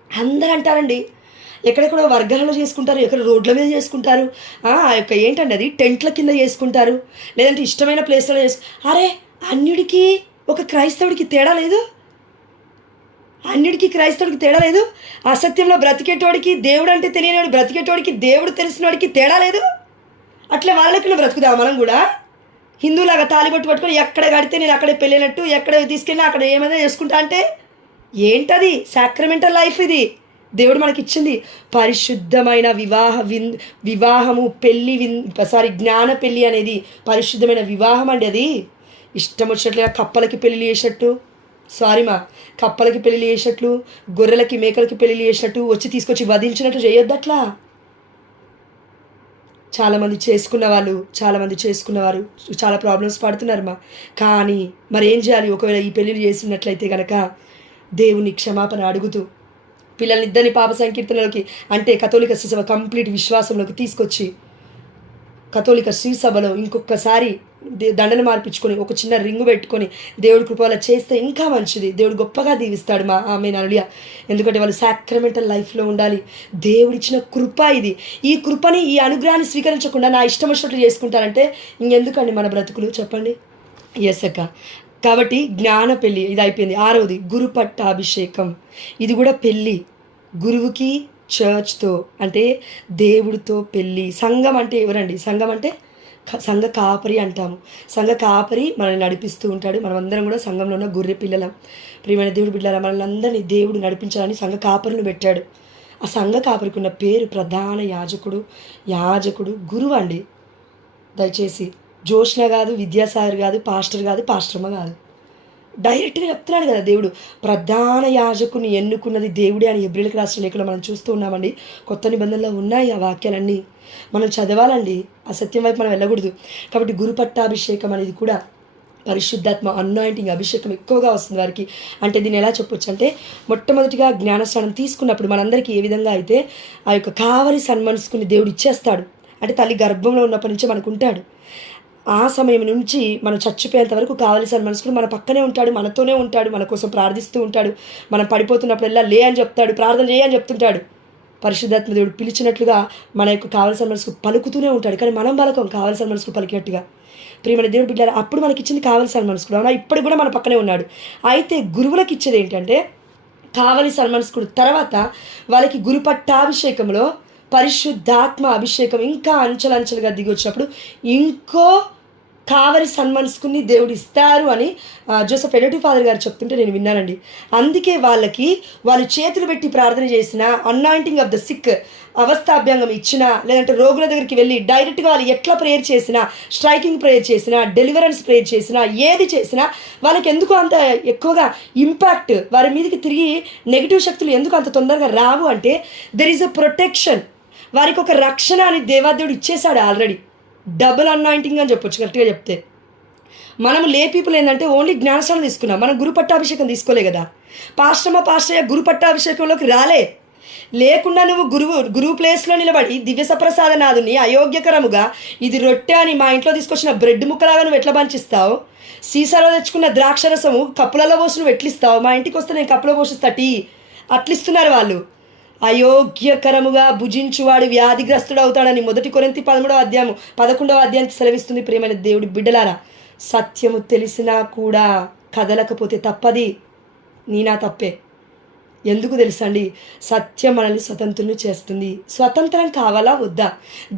అందరూ అంటారండి, ఎక్కడెక్కడో వర్గాలలో చేసుకుంటారు, ఎక్కడ రోడ్ల మీద చేసుకుంటారు, ఆ యొక్క ఏంటండి అది టెంట్ల కింద చేసుకుంటారు, లేదంటే ఇష్టమైన ప్లేస్లో అరే అన్యుడికి ఒక క్రైస్తవుడికి తేడా లేదు, అన్యుడికి క్రైస్తవుడికి తేడా లేదు, అసత్యంలో బ్రతికేటోడికి దేవుడు అంటే తెలియనివాడు బ్రతికేటోడికి దేవుడు తెలిసినవాడికి తేడా లేదు. అట్లా వాళ్ళకి బ్రతుకుదాం మనం కూడా. హిందువులాగా తాలిబొట్టు పట్టుకొని ఎక్కడ కడితే నేను అక్కడే పెళ్ళినట్టు, ఎక్కడ తీసుకెళ్ళినా అక్కడ ఏమైనా చేసుకుంటా అంటే ఏంటది? సాక్రమెంటల్ లైఫ్ ఇది దేవుడు మనకిచ్చింది. పరిశుద్ధమైన వివాహము పెళ్ళి జ్ఞాన పెళ్ళి అనేది పరిశుద్ధమైన వివాహం అండి. అది ఇష్టం వచ్చినట్లుగా కప్పలకి పెళ్ళి చేసినట్టు, కప్పలకి పెళ్ళి చేసినట్లు, గొర్రెలకి మేకలకి పెళ్ళి చేసినట్టు వచ్చి తీసుకొచ్చి వధించినట్టు చేయొద్దు. అట్లా చాలామంది చేసుకున్నవారు చాలా ప్రాబ్లమ్స్ పడుతున్నారు కానీ మరి ఏం చేయాలి? ఒకవేళ ఈ పెళ్ళిళ్ళు చేసినట్లయితే కనుక దేవుని క్షమాపణ అడుగుతూ పిల్లల్నిద్దరిని పాప సంకీర్తనలోకి, అంటే కథోలిక శ్రీసభ కంప్లీట్ విశ్వాసంలోకి తీసుకొచ్చి కథోలిక శ్రీసభలో ఇంకొకసారి దండలు మార్పించుకొని ఒక చిన్న రింగు పెట్టుకొని దేవుడి కృప వల్ల చేస్తే ఇంకా మంచిది. దేవుడు గొప్పగా దీవిస్తాడు ఆమె నలుడియా. ఎందుకంటే వాళ్ళు సాక్రమెంటల్ లైఫ్లో ఉండాలి. దేవుడిచ్చిన కృప ఇది. ఈ కృపని, ఈ అనుగ్రహాన్ని స్వీకరించకుండా నా ఇష్టం వచ్చినట్లు చేసుకుంటారంటే ఇంకెందుకండి మన బ్రతుకులు చెప్పండి. ఎస్ అక్క. కాబట్టి జ్ఞాన పెళ్ళి ఇది అయిపోయింది. 6వది గురు పట్టాభిషేకం. ఇది కూడా పెళ్ళి, గురువుకి చర్చ్తో అంటే దేవుడితో పెళ్ళి. సంఘం అంటే ఎవరండి? సంఘం అంటే సంఘ కాపరి అంటాము. సంఘ కాపరి మనల్ని నడిపిస్తూ ఉంటాడు. మనమందరం కూడా సంఘంలో ఉన్న గొర్రె పిల్లలం. ప్రియమైన దేవుడు బిడ్డల మనల్ని అందరినీ దేవుడు నడిపించాలని సంఘ కాపరిని పెట్టాడు. ఆ సంఘ కాపరికి ఉన్న పేరు ప్రధాన యాజకుడు గురువు అండి. దయచేసి జోష్న కాదు, విద్యాసాగర్ కాదు, పాస్టర్ కాదు, పాస్టర్మ కాదు. డైరెక్ట్గా చెప్తున్నాడు కదా దేవుడు. ప్రధాన యాజకుని ఎన్నుకున్నది దేవుడే అని హెబ్రీయులకు రాసిన లేఖలో మనం చూస్తూ ఉన్నామండి. కొత్త నిబంధనలో ఉన్నాయి ఆ వాక్యాలన్నీ. మనం చదవాలండి. ఆ సత్యం వైపు మనం వెళ్ళకూడదు. కాబట్టి గురు పట్టాభిషేకం అనేది కూడా పరిశుద్ధాత్మ అనాయింటింగ్ అభిషేకం ఎక్కువగా వస్తుంది వారికి. అంటే దీన్ని ఎలా చెప్పొచ్చు అంటే, మొట్టమొదటిగా జ్ఞానస్నానం తీసుకున్నప్పుడు మనందరికీ ఏ విధంగా అయితే ఆ యొక్క కావలి సన్మనసుకుని దేవుడు ఇచ్చేస్తాడు. అంటే తల్లి గర్భంలో ఉన్నప్పటి నుంచే మనకు ఉంటాడు. ఆ సమయం నుంచి మనం చచ్చిపోయేంత వరకు కావలసిన మనసుకుని మన పక్కనే ఉంటాడు, మనతోనే ఉంటాడు, మన కోసం ప్రార్థిస్తూ ఉంటాడు. మనం పడిపోతున్నప్పుడల్లా లే అని చెప్తాడు, ప్రార్థన చేయ అని చెప్తుంటాడు. పరిశుద్ధాత్మ దేవుడు పిలిచినట్లుగా మన యొక్క కావలసిన మనసుకు పలుకుతూనే ఉంటాడు. కానీ మనం పలకం కావలసిన మనసుకు పలికినట్టుగా. ప్రియమైన దేవుడు బిడ్డారు, అప్పుడు మనకి ఇచ్చింది కావలసిన మనసుకుడు. అవునా? ఇప్పటికి కూడా మన పక్కనే ఉన్నాడు. అయితే గురువులకు ఇచ్చేది ఏంటంటే కావలి సన్మనస్కుడు తర్వాత వాళ్ళకి గురు పట్టాభిషేకంలో పరిశుద్ధాత్మ అభిషేకం ఇంకా అంచెలంచెలుగా దిగి వచ్చినప్పుడు ఇంకో కావలి సన్మనస్కుని దేవుడు ఇస్తారు అని జోసెఫ్ ఎడటి ఫాదర్ గారు చెప్తుంటే నేను విన్నానండి. అందుకే వాళ్ళు చేతులు పెట్టి ప్రార్థన చేసిన, అనాయింటింగ్ ఆఫ్ ద సిక్ అవస్థాభ్యంగం ఇచ్చినా, లేదంటే రోగుల దగ్గరికి వెళ్ళి డైరెక్ట్గా వాళ్ళు ఎట్లా ప్రేయర్ చేసినా, స్ట్రైకింగ్ ప్రేయర్ చేసినా, డెలివరెన్స్ ప్రేయర్ చేసినా, ఏది చేసినా వాళ్ళకి ఎందుకు అంత ఎక్కువగా ఇంపాక్ట్, వారి మీదకి తిరిగి నెగిటివ్ శక్తులు ఎందుకు అంత తొందరగా రావు అంటే దెర్ ఈజ్ అ ప్రొటెక్షన్. వారికి ఒక రక్షణ అని దేవాదేవుడు ఇచ్చేశాడు ఆల్రెడీ. డబుల్ అనాయింటింగ్ అని చెప్పొచ్చు కరెక్ట్గా చెప్తే. మనము లే పీపుల్ ఏంటంటే ఓన్లీ జ్ఞానస్నానం తీసుకున్నాం, మనం గురు పట్టాభిషేకం తీసుకోలే కదా. పాస్టయ్య గురు పట్టాభిషేకంలోకి రాలే. లేకుండా నువ్వు గురువు ప్లేస్లో నిలబడి దివ్య సప్రసాదనాథుని అయోగ్యకరముగా ఇది రొట్టె అని మా ఇంట్లో తీసుకొచ్చిన బ్రెడ్ ముక్కలాగా నువ్వు ఎట్లా పంచిస్తావు? సీసాలో తెచ్చుకున్న ద్రాక్షరసము కప్పులలో పోసి నువ్వు ఎట్లిస్తావు? మా ఇంటికి వస్తే నేను కప్పులో పోసిస్తా టీ. అట్లిస్తున్నారు వాళ్ళు. అయోగ్యకరముగా భుజించువాడు వ్యాధిగ్రస్తుడు అవుతాడని 1 కొరింథీ 11వ అధ్యాయానికి సెలవిస్తుంది. ప్రియమైన దేవుడి బిడ్డలారా, సత్యము తెలిసినా కూడా కదలకపోతే తప్పది. నా తప్పే. ఎందుకు తెలుసండి? సత్యం మనల్ని స్వతంత్రులు చేస్తుంది. స్వతంత్రం కావాలా వద్దా?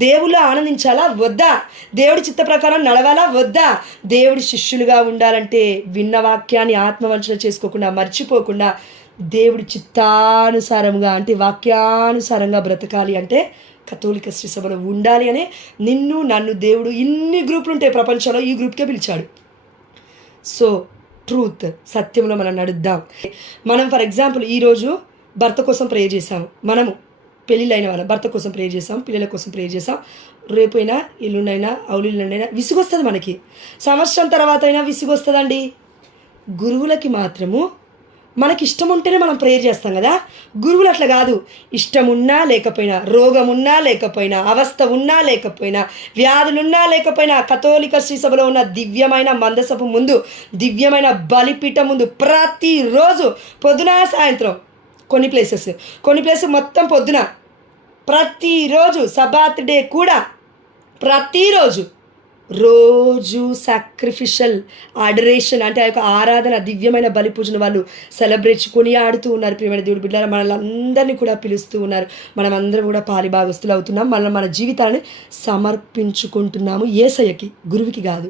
దేవుళ్ళు ఆనందించాలా వద్దా? దేవుడి చిత్త ప్రకారం నడవాలా వద్దా? దేవుడి శిష్యులుగా ఉండాలంటే విన్న వాక్యాన్ని ఆత్మవంచన చేసుకోకుండా, మర్చిపోకుండా దేవుడి చిత్తానుసారంగా అంటే వాక్యానుసారంగా బ్రతకాలి అంటే కథోలిక శ్రీ సభలో ఉండాలి అనే నన్ను దేవుడు ఇన్ని గ్రూపులు ఉంటాయి ప్రపంచంలో, ఈ గ్రూప్కే పిలిచాడు. సో ట్రూత్, సత్యంలో మనం నడుద్దాం. మనం ఫర్ ఎగ్జాంపుల్ ఈరోజు భర్త కోసం ప్రే చేసాము. మనము పెళ్ళిళ్ళైన వాళ్ళం భర్త కోసం ప్రే చేసాం, పిల్లల కోసం ప్రే చేసాం. రేపైనా ఇల్లుండైనా అవులిల్లుండైనా విసుగొస్తుంది మనకి. సంవత్సరం తర్వాత అయినా విసుగొస్తుందండి. గురువులకి మాత్రము మనకి ఇష్టం ఉంటేనే మనం ప్రేయర్ చేస్తాం కదా. గురువులు అట్లా కాదు. ఇష్టం ఉన్నా లేకపోయినా, రోగం ఉన్నా లేకపోయినా, అవస్థ ఉన్నా లేకపోయినా, వ్యాధులున్నా లేకపోయినా, కథోలిక శ్రీ సభలో ఉన్న దివ్యమైన మందసపు ముందు, దివ్యమైన బలిపీఠం ముందు ప్రతిరోజు పొద్దున సాయంత్రం, కొన్ని ప్లేసెస్ మొత్తం పొద్దున, ప్రతిరోజు సబాత్ డే కూడా రోజు సాక్రిఫిషియల్ అడరేషన్ అంటే ఆ యొక్క ఆరాధన, దివ్యమైన బలి పూజను వాళ్ళు సెలబ్రేట్ కొనియాడుతూ ఉన్నారు. ప్రియమైన దేవుడి బిడ్డలారా, మనల్ని కూడా పిలుస్తూ ఉన్నారు. మనమందరం కూడా పాలిభాగస్తులు అవుతున్నాం. మన జీవితాన్ని సమర్పించుకుంటున్నాము యేసయ్యకి, గురువుకి కాదు.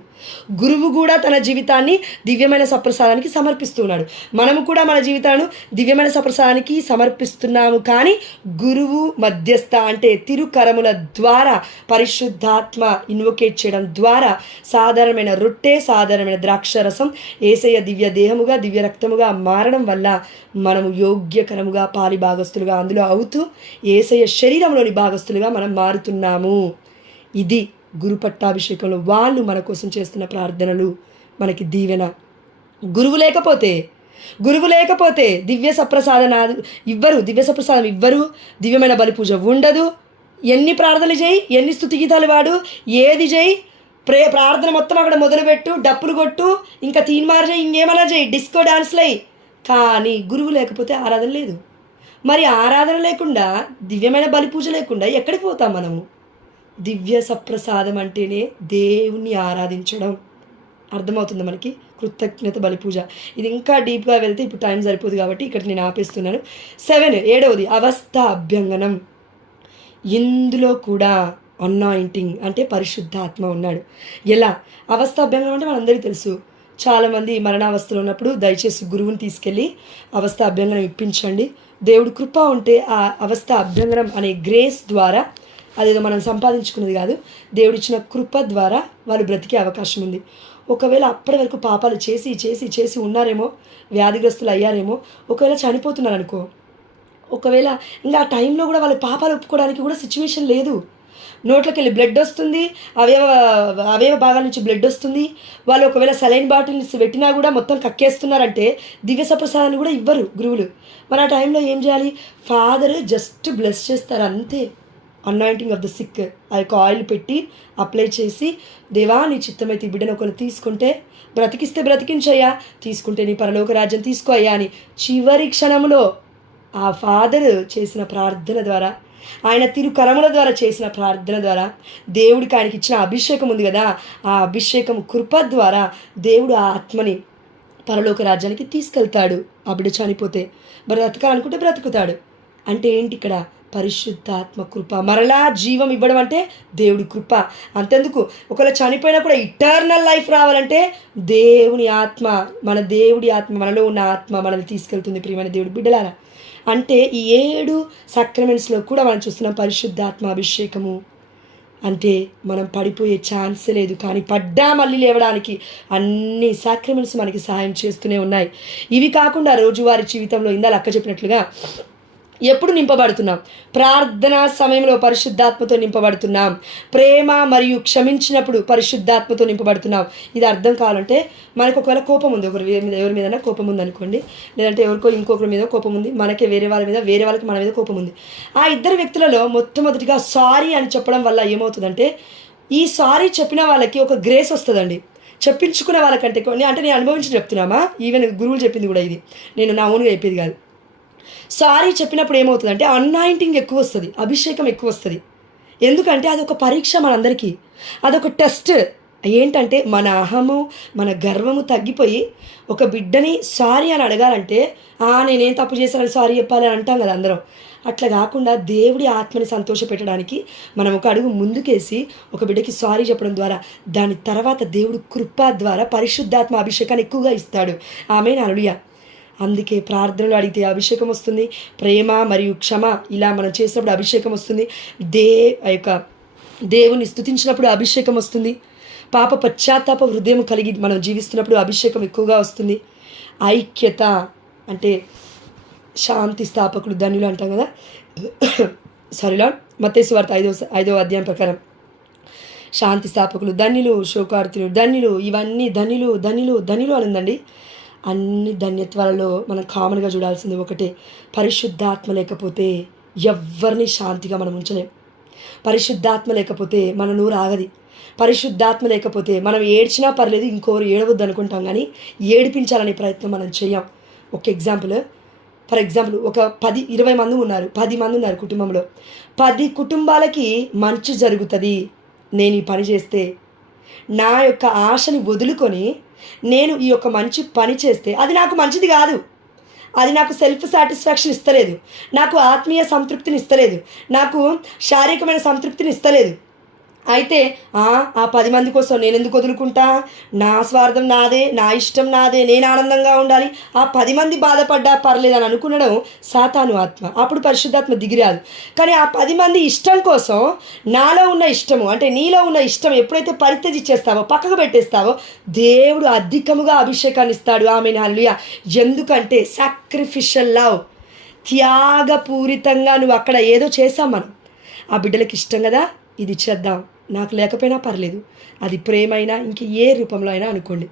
గురువు కూడా తన జీవితాన్ని దివ్యమైన సప్రసాదానికి సమర్పిస్తున్నాడు. మనము కూడా మన జీవితాలను దివ్యమైన సప్రసాదానికి సమర్పిస్తున్నాము. కానీ గురువు మధ్యస్థ అంటే తిరుకరముల ద్వారా పరిశుద్ధాత్మ ఇన్వొకేట్ చేయడం ద్వారా సాధారణమైన రొట్టె, సాధారణమైన ద్రాక్షరసం యేసయ్య దివ్య దేహముగా, దివ్య రక్తముగా మారడం వల్ల మనము యోగ్యకరముగా పాలి భాగస్తులుగా అందులో అవుతూ యేసయ్య శరీరంలోని భాగస్తులుగా మనం మారుతున్నాము. ఇది గురు పట్టాభిషేకంలో వాళ్ళు మన కోసం చేస్తున్న ప్రార్థనలు మనకి దీవెన. గురువు లేకపోతే దివ్య సప్రసాదం ఇవ్వరు, దివ్యమైన బలి పూజ ఉండదు. ఎన్ని ప్రార్థనలు చేయి, ఎన్ని స్తుతి గీతాలు వాడు, ఏది చేయి, ప్రార్థన మొత్తం అక్కడ మొదలుపెట్టు, డప్పులు కొట్టు, ఇంకా తీన్మార్ చేయి, ఇంకేమైనా చేయి, డిస్కో డాన్స్లు అయ్యి, కానీ గురువు లేకపోతే ఆరాధన లేదు. మరి ఆరాధన లేకుండా, దివ్యమైన బలి పూజ లేకుండా ఎక్కడికి పోతాం మనము? దివ్య సప్రసాదం అంటేనే దేవుణ్ణి ఆరాధించడం. అర్థమవుతుంది మనకి. కృతజ్ఞత బలి పూజ. ఇది ఇంకా డీప్గా వెళ్తే ఇప్పుడు టైం సరిపోదు కాబట్టి ఇక్కడ నేను ఆపేస్తున్నాను. 7 అవస్థ అభ్యంగనం. ఇందులో కూడా అనాయింటింగ్ అంటే పరిశుద్ధాత్మ ఉన్నాడు. ఎలా? అవస్థ అభ్యంగనం అంటే మనందరికీ తెలుసు. చాలామంది మరణావస్థలో ఉన్నప్పుడు దయచేసి గురువుని తీసుకెళ్ళి అవస్థ అభ్యంగనం ఇప్పించండి. దేవుడు కృప ఉంటే ఆ అవస్థ అభ్యంగనం అనే గ్రేస్ ద్వారా, అదేదో మనం సంపాదించుకున్నది కాదు, దేవుడిచ్చిన కృప ద్వారా వాళ్ళు బ్రతికే అవకాశం ఉంది. ఒకవేళ అప్పటి వరకు పాపాలు చేసి చేసి చేసి ఉన్నారేమో, వ్యాధిగ్రస్తులు అయ్యారేమో, ఒకవేళ చనిపోతున్నారు అనుకో, ఒకవేళ ఇంకా ఆ టైంలో కూడా వాళ్ళ పాపాలు ఒప్పుకోవడానికి కూడా సిచ్యువేషన్ లేదు. నోట్లోకి వెళ్ళి బ్లడ్ వస్తుంది, అవయవ భాగాల నుంచి బ్లడ్ వస్తుంది. వాళ్ళు ఒకవేళ సలైన్ బాటిల్స్ పెట్టినా కూడా మొత్తం కక్కేస్తున్నారంటే దివ్య సప్రసాదాన్ని కూడా ఇవ్వరు గురువులు. మరి ఆ టైంలో ఏం చేయాలి? ఫాదర్ జస్ట్ బ్లెస్ చేస్తారు అంతే. అనాయింటింగ్ ఆఫ్ ద సిక్, ఆ యొక్క ఆయిల్ పెట్టి అప్లై చేసి, దేవా నీ చిత్తమైతే ఈ బిడ్డను ఒకరు తీసుకుంటే బ్రతికిస్తే బ్రతికించయ్యా, తీసుకుంటే నీ పరలోక రాజ్యం తీసుకో అయ్యా అని చివరి క్షణంలో ఆ ఫాదర్ చేసిన ప్రార్థన ద్వారా, ఆయన తిరుకరముల ద్వారా చేసిన ప్రార్థన ద్వారా, దేవుడికి ఆయనకి ఇచ్చిన అభిషేకం ఉంది కదా, ఆ అభిషేకం కృప ద్వారా దేవుడు ఆ ఆత్మని పరలోక రాజ్యానికి తీసుకెళ్తాడు. ఆ బిడ్డ చనిపోతే బ్రతకాలనుకుంటే బ్రతుకుతాడు. అంటే ఏంటి ఇక్కడ? పరిశుద్ధాత్మ కృప. మరలా జీవం ఇవ్వడం అంటే దేవుడి కృప. అంతెందుకు, ఒకవేళ చనిపోయినా కూడా ఇటర్నల్ లైఫ్ రావాలంటే దేవుని ఆత్మ, మన దేవుడి ఆత్మ, మనలో ఉన్న ఆత్మ మనల్ని తీసుకెళ్తుంది. ప్రియమైన దేవుడి బిడ్డలారా, అంటే ఈ 7 సక్రమెంట్స్లో కూడా మనం చూస్తున్నాం పరిశుద్ధాత్మ అభిషేకము. అంటే మనం పడిపోయే ఛాన్సే లేదు, కానీ పడ్డా మళ్ళీ లేవడానికి అన్ని సాక్రమెంట్స్ మనకి సహాయం చేస్తూనే ఉన్నాయి. ఇవి కాకుండా రోజువారీ జీవితంలో ఇందాక అక్క చెప్పినట్లుగా ఎప్పుడు నింపబడుతున్నాం? ప్రార్థనా సమయంలో పరిశుద్ధాత్మతో నింపబడుతున్నాం. ప్రేమ మరియు క్షమించినప్పుడు పరిశుద్ధాత్మతో నింపబడుతున్నాం. ఇది అర్థం కావాలంటే, మనకు ఒకవేళ కోపం ఉంది, ఎవరి మీదైనా కోపం ఉంది అనుకోండి, లేదంటే ఎవరికో ఇంకొకరి మీద కోపం ఉంది, మనకే వేరే వాళ్ళ మీద, వేరే వాళ్ళకి మన మీద కోపం ఉంది. ఆ ఇద్దరు వ్యక్తులలో మొట్టమొదటిగా సారీ అని చెప్పడం వల్ల ఏమవుతుందంటే, ఈ సారీ చెప్పిన వాళ్ళకి ఒక గ్రేస్ వస్తుందండి. చెప్పించుకునే వాళ్ళకంటే అంటే నేను అనుభవించి చెప్తున్నామా, ఈవెన్ గురువులు చెప్పింది కూడా ఇది, నేను నా ఓన్గా చెప్పేది కాదు. సారీ చెప్పినప్పుడు ఏమవుతుందంటే అనాయింటింగ్ ఎక్కువ వస్తుంది, అభిషేకం ఎక్కువ వస్తుంది. ఎందుకంటే అదొక పరీక్ష మనందరికీ, అదొక టెస్ట్. ఏంటంటే మన అహము, మన గర్వము తగ్గిపోయి ఒక బిడ్డని సారీ అని అడగాలంటే, నేనేం తప్పు చేశానని సారీ చెప్పాలి అని అంటాం కదా అందరం. అట్లా కాకుండా దేవుడి ఆత్మని సంతోషపెట్టడానికి మనం ఒక అడుగు ముందుకేసి ఒక బిడ్డకి సారీ చెప్పడం ద్వారా, దాని తర్వాత దేవుడు కృప ద్వారా పరిశుద్ధాత్మ అభిషేకాన్ని ఎక్కువగా ఇస్తాడు. ఆమేన్, హల్లెలూయా. అందుకే ప్రార్థనలు అడిగితే అభిషేకం వస్తుంది. ప్రేమ మరియు క్షమ ఇలా మనం చేసినప్పుడు అభిషేకం వస్తుంది. దేవుని స్తుతించినప్పుడు అభిషేకం వస్తుంది. పాప పశ్చాత్తాప హృదయం కలిగి మనం జీవిస్తున్నప్పుడు అభిషేకం ఎక్కువగా వస్తుంది. ఐక్యత అంటే శాంతి స్థాపకులు ధన్యులు అంటాం కదా. సారీలా, మత్తయి సువార్త 5వ అధ్యాయం ప్రకారం శాంతి స్థాపకులు ధన్యులు, శోకార్తులు ధన్యులు, ఇవన్నీ ధన్యులు ధన్యులు ధన్యులు అనుందండి. అన్ని ధన్యత్వాలలో మనం కామన్గా చూడాల్సింది ఒకటే, పరిశుద్ధాత్మ లేకపోతే ఎవరిని శాంతిగా మనం ఉంచలేం. పరిశుద్ధాత్మ లేకపోతే మన నోరు ఆగది. పరిశుద్ధాత్మ లేకపోతే మనం ఏడ్చినా పర్లేదు, ఇంకోరు ఏడవద్దు అనుకుంటాం, కానీ ఏడిపించాలనే ప్రయత్నం మనం చేయం. ఒక ఫర్ ఎగ్జాంపుల్ ఒక 10-20 మంది ఉన్నారు, 10 మంది ఉన్నారు కుటుంబంలో. 10 కుటుంబాలకి మంచి జరుగుతుంది నేను ఈ పని చేస్తే. నా యొక్క ఆశని వదులుకొని నేను ఈ యొక్క మంచి పని చేస్తే అది నాకు మంచిది కాదు, అది నాకు సెల్ఫ్ సాటిస్ఫాక్షన్ ఇస్తలేదు, నాకు ఆత్మీయ సంతృప్తిని ఇస్తలేదు, నాకు శారీరకమైన సంతృప్తిని ఇస్తలేదు. అయితే ఆ 10 మంది కోసం నేను ఎందుకు వదులుకుంటా? నా స్వార్థం నాదే, నా ఇష్టం నాదే, నేను ఆనందంగా ఉండాలి, ఆ 10 మంది బాధపడ్డా పర్లేదు అని అనుకునడం సాతాను ఆత్మ. అప్పుడు పరిశుద్ధాత్మ దిగిరాదు. కానీ ఆ 10 మంది ఇష్టం కోసం నాలో ఉన్న ఇష్టము, అంటే నీలో ఉన్న ఇష్టం ఎప్పుడైతే పరిత్యజించేస్తావో, పక్కకు పెట్టేస్తావో, దేవుడు అధికముగా అభిషేకాన్ని ఇస్తాడు. ఆమేన్, హల్లెలూయా. ఎందుకంటే సాక్రిఫిషియల్ లవ్, త్యాగపూరితంగా నువ్వు అక్కడ ఏదో చేసాం, మనం ఆ బిడ్డలకి ఇష్టం కదా, ఇది చేద్దాం, నాకు లేకపోయినా పర్లేదు, అది ప్రేమైనా ఇంక ఏ రూపంలో అయినా అనుకోండి.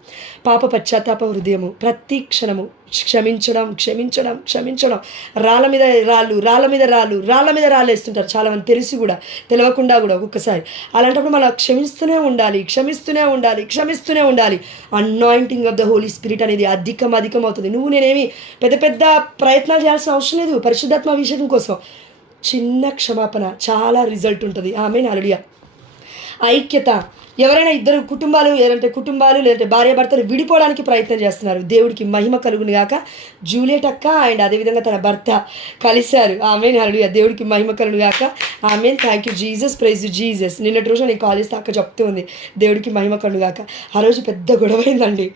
పాప పశ్చాత్తాప హృదయము, ప్రతి క్షణము క్షమించడం క్షమించడం క్షమించడం. రాళ్ళ మీద రాళ్ళు, రాళ్ళ మీద రాళ్ళు, రాళ్ళ మీద రాళ్ళు వేస్తుంటారు చాలామంది, తెలిసి కూడా తెలియకుండా కూడా ఒక్కొక్కసారి. అలాంటప్పుడు మనం క్షమిస్తూనే ఉండాలి, క్షమిస్తూనే ఉండాలి, క్షమిస్తూనే ఉండాలి. Anointing of the holy spirit అనేది అధికం అవుతుంది. నేనేమి పెద్ద పెద్ద ప్రయత్నాలు చేయాల్సిన అవసరం లేదు పరిశుద్ధాత్మ అభిషేకం కోసం. చిన్న క్షమాపణ చాలా రిజల్ట్ ఉంటుంది. ఆమేన్, హల్లెలూయా. ఐక్యత. ఎవరైనా ఇద్దరు కుటుంబాలు లేదంటే భార్యాభర్తలు విడిపోవడానికి ప్రయత్నం చేస్తున్నారు, దేవుడికి మహిమ కలుగును గాక. జూలియట్ అక్క అండ్ అదేవిధంగా తన భర్త కలిశారు. ఆమేన్, హల్లెలూయా. దేవుడికి మహిమ కలుగును గాక. ఆమేన్. Thank you Jesus, praise Jesus. నిన్నటి రోజు నేను కాల్ చేస్తే అక్క చెప్తూ ఉంది, దేవుడికి మహిమ కలుగును గాక. ఆ రోజు పెద్ద గొడవ అయిందండి.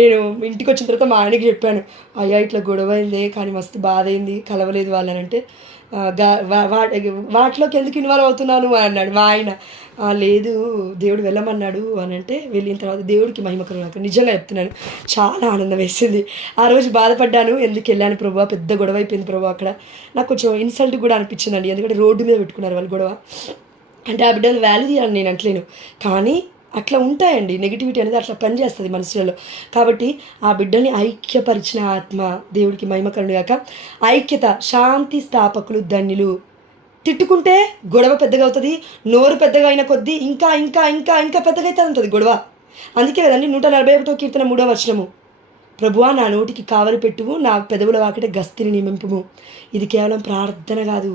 నేను ఇంటికి వచ్చిన తర్వాత మా ఆయనకి చెప్పాను, అయ్యా ఇట్లా గొడవ అయింది, కానీ మస్తు బాధ అయింది, కలవలేదు వాళ్ళనంటే, వాటిలోకి ఎందుకు ఇన్వాల్వ్ అవుతున్నాను అని అన్నాడు మా ఆయన. లేదు దేవుడు వెళ్ళమన్నాడు అని అంటే, వెళ్ళిన తర్వాత దేవుడికి మహిమ కలుగును. నిజంగా చెప్తున్నాను, చాలా ఆనందం వేసింది. ఆ రోజు బాధపడ్డాను, ఎందుకు వెళ్ళాను ప్రభు, పెద్ద గొడవ అయిపోయింది ప్రభు. అక్కడ నాకు కొంచెం ఇన్సల్ట్ కూడా అనిపించిందండి, ఎందుకంటే రోడ్డు మీద పెట్టుకున్నారు వాళ్ళు గొడవ. అంటే ఆ బిడ్డలు వాల్యూ తీయాలని నేను అంటలేను, కానీ అట్లా ఉంటాయండి, నెగిటివిటీ అనేది అట్లా పనిచేస్తుంది మనుషులలో. కాబట్టి ఆ బిడ్డల్ని ఐక్యపరిచిన ఆత్మ, దేవుడికి మహిమ కలుగును గాక. ఐక్యత. శాంతి స్థాపకులు ధన్యులు. తిట్టుకుంటే గొడవ పెద్దగా అవుతుంది, నోరు పెద్దగా అయిన కొద్దీ ఇంకా ఇంకా ఇంకా ఇంకా పెద్దగా అయితే ఉంటుంది గొడవ. అందుకే కదండి 141 కీర్తన 3వ వచనము, ప్రభువా నా నోటికి కావలి పెట్టుము, నా పెదవుల వాకిట గస్తిని నిమింపుము. ఇది కేవలం ప్రార్థన కాదు,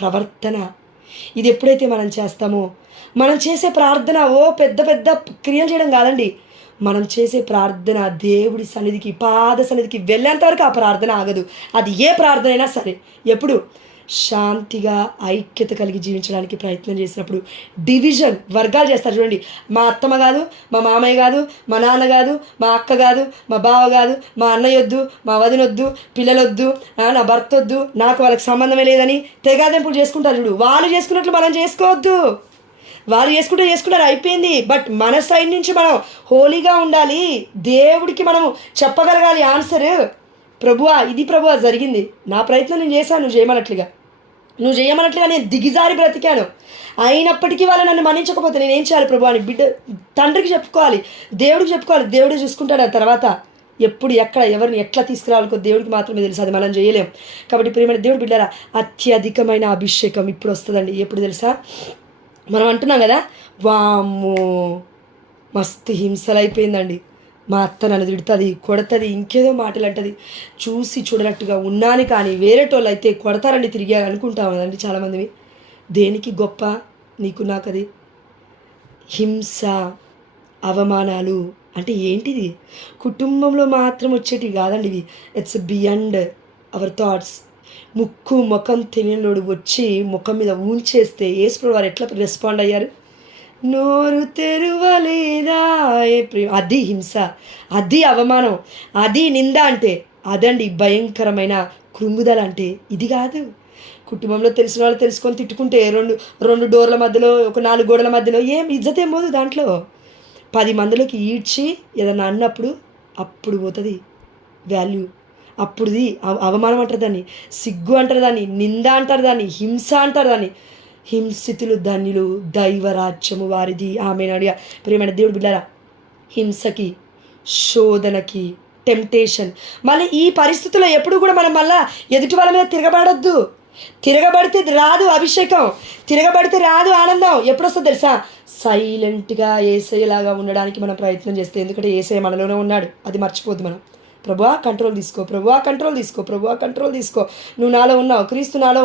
ప్రవర్తన. ఇది ఎప్పుడైతే మనం చేస్తామో, మనం చేసే ప్రార్థన పెద్ద పెద్ద క్రియలు చేయడం కాదండి, మనం చేసే ప్రార్థన దేవుడి సన్నిధికి, పాద సన్నిధికి వెళ్ళేంత వరకు ఆ ప్రార్థన ఆగదు. అది ఏ ప్రార్థన అయినా సరే. ఎప్పుడు శాంతిగా ఐక్యత కలిగి జీవించడానికి ప్రయత్నం చేసినప్పుడు డివిజన్ వర్గాలు చేస్తారు చూడండి. మా అత్తమ్మ కాదు, మా మామయ్య కాదు, మా నాన్న కాదు, మా అక్క కాదు, మా బావ కాదు, మా అన్నయ్య వద్దు, మా వదినొద్దు, పిల్లలొద్దు, నా భర్త వద్దు, నాకు వాళ్ళకి సంబంధమే లేదని తెగాదెంపులు చేసుకుంటారు చూడు. వాళ్ళు చేసుకున్నట్లు మనం చేసుకోవద్దు. వాళ్ళు చేసుకుంటారు, అయిపోయింది. బట్ మన సైడ్ నుంచి మనం హోలీగా ఉండాలి. దేవుడికి మనము చెప్పగలగాలి ఆన్సర్. ప్రభువా ఇది ప్రభువా జరిగింది, నా ప్రయత్నం నేను చేశాను, నువ్వు చేయమన్నట్లుగా నేను దిగిజారి బ్రతికాను, అయినప్పటికీ వాళ్ళు నన్ను మన్నించకపోతే నేనేం చేయాలి ప్రభు అని బిడ్డ తండ్రికి చెప్పుకోవాలి, దేవుడికి చెప్పుకోవాలి. దేవుడే చూసుకుంటాడు. ఆ తర్వాత ఎప్పుడు ఎక్కడ ఎవరిని ఎట్లా తీసుకురావాలకో దేవుడికి మాత్రమే తెలుసు, అది మనం చేయలేం. కాబట్టి ప్రియమైన దేవుడు బిడ్డారా, అత్యధికమైన అభిషేకం ఇప్పుడు వస్తుందండి. ఎప్పుడు తెలుసా, మనం అంటున్నాం కదా, వామ్మో మస్తు హింసలు అయిపోయిందండి, మా అత్త నన్ను తిడుతుంది, కొడుతుంది, ఇంకేదో మాటలు అంటుంది, చూసి చూడనట్టుగా ఉన్నాను. కానీ వేరేటోళ్ళు అయితే కొడతారండి తిరిగి అనుకుంటాం కదండి చాలామందివి. దేనికి గొప్ప నీకు నాకు అది? హింస, అవమానాలు అంటే ఏంటిది? కుటుంబంలో మాత్రం వచ్చేటివి కాదండి ఇవి. It's beyond our thoughts. ముక్కు ముఖం తెలియనోడు వచ్చి ముఖం మీద ఊంచేస్తే యేసు వారు ఎట్లా రెస్పాండ్ అయ్యారు? నోరు తెరువలేదా? అది హింస, అది అవమానం, అది నింద. అంటే అదండి భయంకరమైన కృంగుదల. అంటే ఇది కాదు. కుటుంబంలో తెలిసిన వాళ్ళు తెలుసుకొని తిట్టుకుంటే రెండు డోర్ల మధ్యలో, ఒక 4 గోడల మధ్యలో ఏం ఇజ్జత ఏం పోదు. దాంట్లో 10 మందిలోకి ఈడ్చి ఏదన్నా అన్నప్పుడు అప్పుడు పోతుంది వాల్యూ. అప్పుడుది అవమానం అంటారు దాన్ని, సిగ్గు అంటారు దాన్ని, నింద అంటారు దాన్ని, హింస అంటారు దాన్ని. హింసితులు ధన్యులు, దైవరాజ్యము వారిది. ఆమేనడియా. ప్రియమైన దేవుడు బిడ్డారా, హింసకి, శోధనకి, టెంప్టేషన్, మళ్ళీ ఈ పరిస్థితుల్లో ఎప్పుడు కూడా మనం మళ్ళీ ఎదుటి వాళ్ళ మీద తిరగబడొద్దు. తిరగబడితే రాదు అభిషేకం, తిరగబడితే రాదు ఆనందం. ఎప్పుడు వస్తుంది తెలుసా? సైలెంట్గా యేసయ్యలాగా ఉండడానికి మనం ప్రయత్నం చేస్తే. ఎందుకంటే యేసయ్య మనలోనే ఉన్నాడు, అది మర్చిపోద్దు మనం. ప్రభువా కంట్రోల్ తీసుకో, ప్రభువా కంట్రోల్ తీసుకో, ప్రభువా కంట్రోల్ తీసుకో, నువ్వు నాలో ఉన్నావు, క్రీస్తు నాలో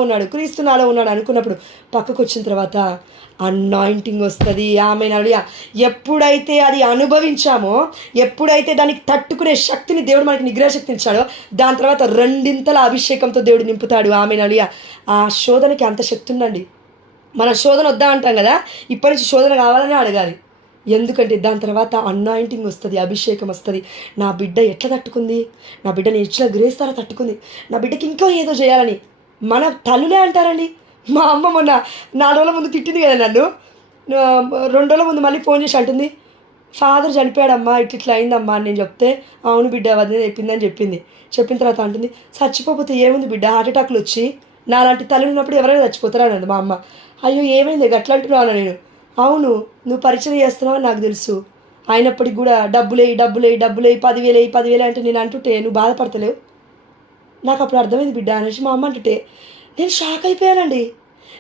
ఉన్నాడు అనుకున్నప్పుడు పక్కకు వచ్చిన తర్వాత అనాయింటింగ్ వస్తుంది. ఆమేనడియా. ఎప్పుడైతే అది అనుభవించామో, ఎప్పుడైతే దానికి తట్టుకునే శక్తిని దేవుడు మనకి నిగ్రహ శక్తిని ఇచ్చాడో, దాని తర్వాత 2 అభిషేకంతో దేవుడు నింపుతాడు. ఆమేనడియా. ఆ శోధనకి అంత శక్తి ఉందండి. మన శోధన వద్దా అంటాం కదా, ఇప్పటి నుంచి శోధన కావాలని అడగాలి. ఎందుకంటే దాని తర్వాత అనాయింటింగ్ వస్తుంది, అభిషేకం వస్తుంది. నా బిడ్డ ఎట్లా తట్టుకుంది, నా బిడ్డని ఎట్లా గ్రేస్తారా తట్టుకుంది, నా బిడ్డకి ఇంకో ఏదో చేయాలని మన తల్లులే అంటారండి. మా అమ్మ మొన్న 4 రోజుల ముందు తిట్టింది కదా నన్ను, 2 రోజుల ముందు మళ్ళీ ఫోన్ చేసి అంటుంది, ఫాదర్ చనిపోయాడమ్మా, ఇట్లా అయిందమ్మా అని నేను చెప్తే, అవును బిడ్డ వదిన చెప్పిందని చెప్పిన తర్వాత అంటుంది, చచ్చిపోతే ఏముంది బిడ్డ, హార్ట్ అటాక్లు వచ్చి నాలాంటి తల్లి ఉన్నప్పుడు ఎవరైనా చచ్చిపోతారా అన్నది మా అమ్మ. అయ్యో ఏమైంది గట్లా అంటున్నాను నేను. అవును, నువ్వు పరిచయం చేస్తున్నావు నాకు తెలుసు, అయినప్పటికి కూడా డబ్బులే 10,000 అంటే నేను అంటుంటే నువ్వు బాధపడతలేవు. నాకు అప్పుడు అర్థమైంది బిడ్డ అనేసి మా అమ్మ అంటుంటే నేను షాక్ అయిపోయానండి.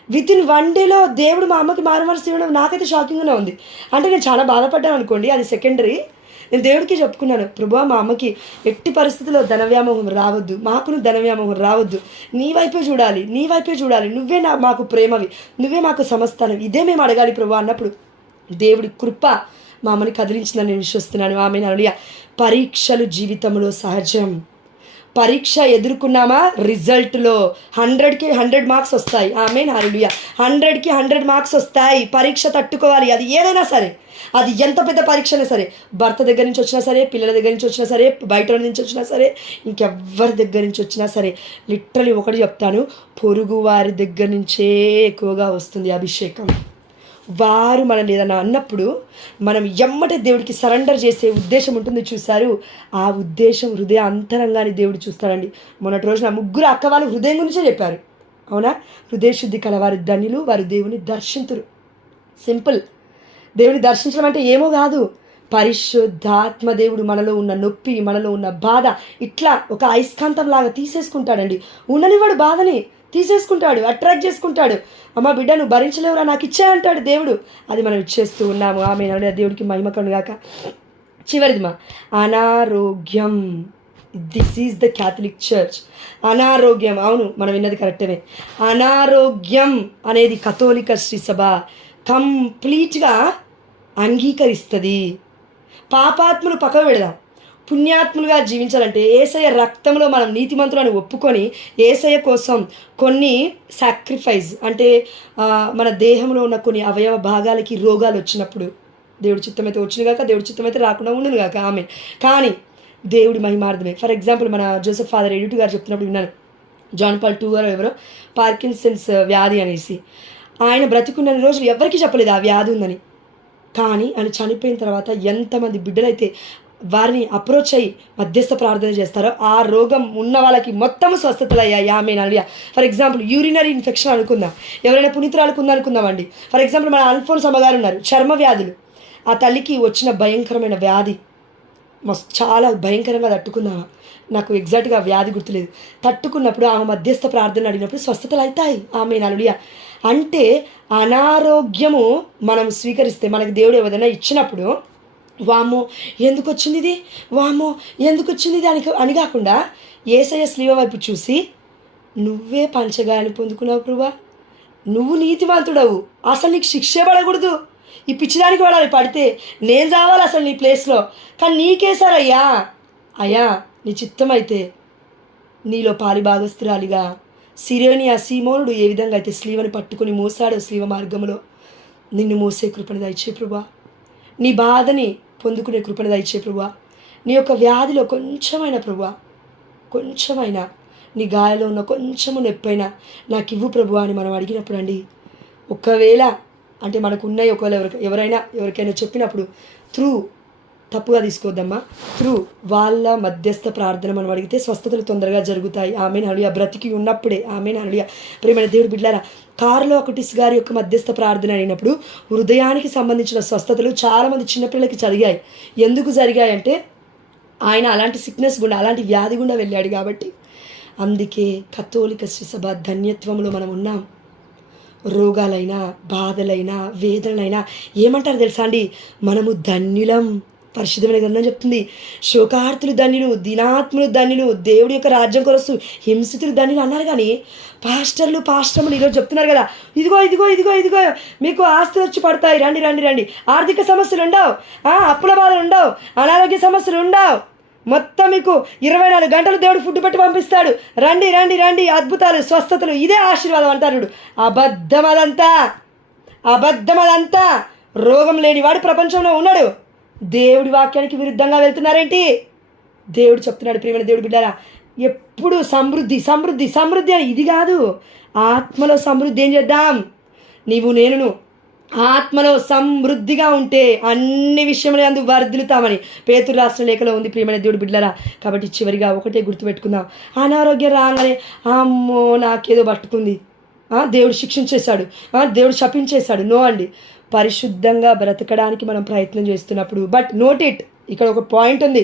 వితిన్ 1 డేలో దేవుడు మా అమ్మకి మారు మనసు ఇవ్వడం నాకైతే షాకింగ్గానే ఉంది. అంటే నేను చాలా బాధపడ్డాను అనుకోండి, అది సెకండరీ. నేను దేవుడికి చెప్పుకున్నాను, ప్రభువా మా అమ్మకి ఎట్టి పరిస్థితుల్లో ధన వ్యామోహం రావద్దు, మాకును ధన వ్యామోహం రావద్దు, నీ వైపే చూడాలి, నువ్వే మాకు ప్రేమవి, నువ్వే మాకు సమస్తానం, ఇదే మేము అడగాలి ప్రభువా అన్నప్పుడు దేవుడి కృప మా అమ్మని కదిలించిందని నేను విశ్వస్తున్నాను. ఆమె హల్లెలూయా. పరీక్షలు జీవితంలో సహజం. పరీక్ష ఎదుర్కొన్నామా, రిజల్ట్లో 100కి 100 మార్క్స్ వస్తాయి. ఆమేన్ హల్లెలూయా. 100కి 100 మార్క్స్ వస్తాయి. పరీక్ష తట్టుకోవాలి, అది ఏదైనా సరే, అది ఎంత పెద్ద పరీక్ష అయినా సరే, భర్త దగ్గర నుంచి వచ్చినా సరే, పిల్లల దగ్గర నుంచి వచ్చినా సరే, బయట నుంచి వచ్చినా సరే, ఇంకెవ్వరి దగ్గర నుంచి వచ్చినా సరే, లిటరలీ ఒకటి చెప్తాను, పొరుగు వారి దగ్గర నుంచే ఎక్కువగా వస్తుంది అభిషేకం. వారు మనల్ని ఏదైనా అన్నప్పుడు మనం ఎమ్మటే దేవుడికి సరెండర్ చేసే ఉద్దేశం ఉంటుంది చూశారు, ఆ ఉద్దేశం హృదయ అంతరంగాన్ని దేవుడు చూస్తాడండి. మొన్నటి రోజున 3 అక్క వాళ్ళు హృదయం గురించే చెప్పారు. అవునా? హృదయ శుద్ధి కలవారు ధన్యులు, వారు దేవుని దర్శింతురు. సింపుల్. దేవుని దర్శించడం అంటే ఏమో కాదు, పరిశుద్ధాత్మ దేవుడు మనలో ఉన్న నొప్పి, మనలో ఉన్న బాధ ఇట్లా ఒక అయస్కాంతం లాగా తీసేసుకుంటాడండి. ఉండనివాడు బాధని తీసేసుకుంటాడు, అట్రాక్ట్ చేసుకుంటాడు. అమ్మ బిడ్డ నువ్వు భరించలేవురా, నాకు ఇచ్చే అంటాడు దేవుడు. అది మనం ఇచ్చేస్తూ ఉన్నాము. ఆమె దేవుడికి మహిమ కలుగాక. చివరిది అనారోగ్యం. This is the Catholic church. అనారోగ్యం, అవును మనం విన్నది కరెక్టమే. అనారోగ్యం అనేది కథోలిక శ్రీ సభ కంప్లీట్గా అంగీకరిస్తుంది. పాపాత్ములు పక్కకు పెడదాం, పుణ్యాత్ములుగా జీవించాలంటే యేసయ్య రక్తంలో మనం నీతిమంతులను ఒప్పుకొని యేసయ్య కోసం కొన్ని సాక్రిఫైస్ అంటే మన దేహంలో ఉన్న కొన్ని అవయవ భాగాలకి రోగాలు వచ్చినప్పుడు, దేవుడి చిత్తమైతే వచ్చిన కాక, దేవుడి చిత్తమైతే రాకుండా ఉండును కాక ఆమె, కానీ దేవుడి మహిమార్థమే. ఫర్ ఎగ్జాంపుల్ మన జోసెఫ్ ఫాదర్ ఎడిట్ గారు చెప్తున్నప్పుడు విన్నాను, జాన్ పాల్ II గారు ఎవరో పార్కిన్సన్స్ వ్యాధి అనేసి, ఆయన బ్రతికున్న రోజులు ఎవరికి చెప్పలేదు ఆ వ్యాధి ఉందని. కానీ ఆయన చనిపోయిన తర్వాత ఎంతమంది బిడ్డలైతే వారిని అప్రోచ్ అయ్యి మధ్యస్థ ప్రార్థన చేస్తారో ఆ రోగం ఉన్న వాళ్ళకి మొత్తం స్వస్థతలు అయ్యాయి. ఆమేన్ హల్లెలూయా. ఫర్ ఎగ్జాంపుల్ యూరినరీ ఇన్ఫెక్షన్ అనుకుందాం, ఎవరైనా పునీతురాలకు ఉందనుకుందామండి. ఫర్ ఎగ్జాంపుల్ మన అల్ఫోన్స్ అమ్మగారు ఉన్నారు, చర్మ వ్యాధులు. ఆ తల్లికి వచ్చిన భయంకరమైన వ్యాధి చాలా భయంకరంగా తట్టుకున్నామా, నాకు ఎగ్జాక్ట్గా వ్యాధి గుర్తులేదు. తట్టుకున్నప్పుడు ఆమె మధ్యస్థ ప్రార్థన అడిగినప్పుడు స్వస్థతలు అవుతాయి. ఆమేన్ హల్లెలూయా. అంటే అనారోగ్యము మనం స్వీకరిస్తే, మనకి దేవుడు ఏదైనా ఇచ్చినప్పుడు వామ్మో ఎందుకు వచ్చింది ఇది అని కాకుండా యేసయ్య శిలువ వైపు చూసి నువ్వే పంచగాయాన్ని పొందుకున్నావు ప్రభువా, నువ్వు నీతిమంతుడవు, అసలు నీకు శిక్షే పడకూడదు, ఈ పిచ్చిదానికి పడాలి, పడితే నేను చావాలి అసలు నీ ప్లేస్లో, కానీ నీకేసారయ్యా, అయ్యా నీ చిత్తమైతే నీలో పాలిభాగస్తురాలిగా సిరేనియా సీమోనుడు ఏ విధంగా అయితే స్లీవని పట్టుకుని మోసాడో స్లీవ మార్గంలో, నిన్ను మోసే కృపణ దయచే ప్రభువా, నీ బాధని పొందుకునే కృపణ దయచే ప్రభువా, నీ యొక్క వ్యాధిలో కొంచెమైనా ప్రభువా, కొంచెమైనా నీ గాయలో ఉన్న కొంచెము నొప్పైనా నాకు ఇవ్వు ప్రభువా అని మనం అడిగినప్పుడు అండి, ఒకవేళ అంటే మనకు ఉన్నాయి, ఒకవేళ ఎవరికైనా చెప్పినప్పుడు తప్పుగా తీసుకోవద్దమ్మా, వాళ్ళ మధ్యస్థ ప్రార్థన మనం అడిగితే స్వస్థతలు తొందరగా జరుగుతాయి. ఆమేన్ హల్లెలూయా. బ్రతికి ఉన్నప్పుడే. ఆమేన్ హల్లెలూయా. ప్రియమైన దేవుడు బిడ్డలారా, కార్లో అకుటిస్ గారి యొక్క మధ్యస్థ ప్రార్థన అయినప్పుడు హృదయానికి సంబంధించిన స్వస్థతలు చాలామంది చిన్నపిల్లలకి జరిగాయి. ఎందుకు జరిగాయంటే ఆయన అలాంటి సిక్నెస్ గుండా, అలాంటి వ్యాధి గుండా వెళ్ళాడు కాబట్టి. అందుకే కథోలిక శ్రీసభ ధన్యత్వంలో మనం ఉన్నాం. రోగాలైనా, బాధలైనా, వేదనలైనా ఏమంటారు తెలుసా అండి, మనము ధన్యులం. పరిశుద్ధమైన గ్రంథం చెప్తుంది, శోకార్తులు ధన్యులు, దీనాత్ములు ధన్యులు, దేవుడి యొక్క రాజ్యం కొరసు హింసితులు ధన్యులు అన్నారు. కానీ పాస్టర్లు ఈరోజు చెప్తున్నారు కదా, ఇదిగో మీకు ఆస్తులు వచ్చి పడతాయి, రండి, ఆర్థిక సమస్యలు ఉండవు, అప్పుల బాధలు ఉండవు, అనారోగ్య సమస్యలు ఉండవు, మొత్తం మీకు 24 గంటలు దేవుడు ఫుడ్ పెట్టి పంపిస్తాడు, రండి, అద్భుతాలు, స్వస్థతలు, ఇదే ఆశీర్వాదం అంటారు. అబద్ధం అదంతా. రోగం లేనివాడు ప్రపంచంలో ఉన్నాడు. దేవుడి వాక్యానికి విరుద్ధంగా వెళ్తున్నారేంటి? దేవుడు చెప్తున్నాడు, ప్రియమైన దేవుడు బిడ్డారా, ఎప్పుడు సమృద్ధి అని. ఇది కాదు, ఆత్మలో సమృద్ధి ఏం చేద్దాం, నేను ఆత్మలో సమృద్ధిగా ఉంటే అన్ని విషయములు అందు వర్ధిల్లుతామని పేతురు రాసిన లేఖలో ఉంది, ప్రియమైన దేవుడు బిడ్డలారా. కాబట్టి చివరిగా ఒకటే గుర్తుపెట్టుకుందాం, అనారోగ్యం రాగానే అమ్మో నాకేదో పట్టుకుంది, దేవుడు శిక్షించేశాడు, దేవుడు శపించేశాడు. నో అండి. పరిశుద్ధంగా బ్రతకడానికి మనం ప్రయత్నం చేస్తున్నప్పుడు, బట్ నోట్ ఇట్, ఇక్కడ ఒక పాయింట్ ఉంది.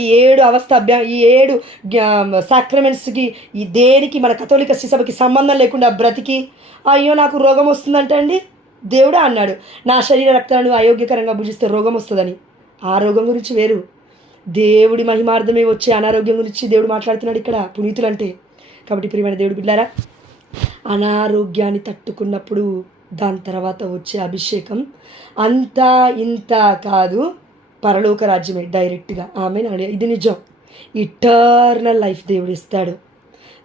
ఈ 7 ఈ 7 సాక్రమెంట్స్కి, ఈ దేనికి మన కథోలిక శిసభకి సంబంధం లేకుండా బ్రతికి అయ్యో నాకు రోగం వస్తుందంటే అండి, దేవుడే అన్నాడు నా శరీర రక్తాలను అయోగ్యకరంగా భుజిస్తే రోగం వస్తుందని. ఆ రోగం గురించి వేరు, దేవుడి మహిమార్థమే వచ్చే అనారోగ్యం గురించి దేవుడు మాట్లాడుతున్నాడు ఇక్కడ పునీతులంటే. కాబట్టి ప్రియమైన దేవుడి బిడ్డారా, అనారోగ్యాన్ని తట్టుకున్నప్పుడు దాని తర్వాత వచ్చే అభిషేకం అంతా ఇంత కాదు, పరలోక రాజ్యమే డైరెక్ట్గా. ఇది నిజం. ఇటర్నల్ లైఫ్ దేవుడు ఇస్తాడు,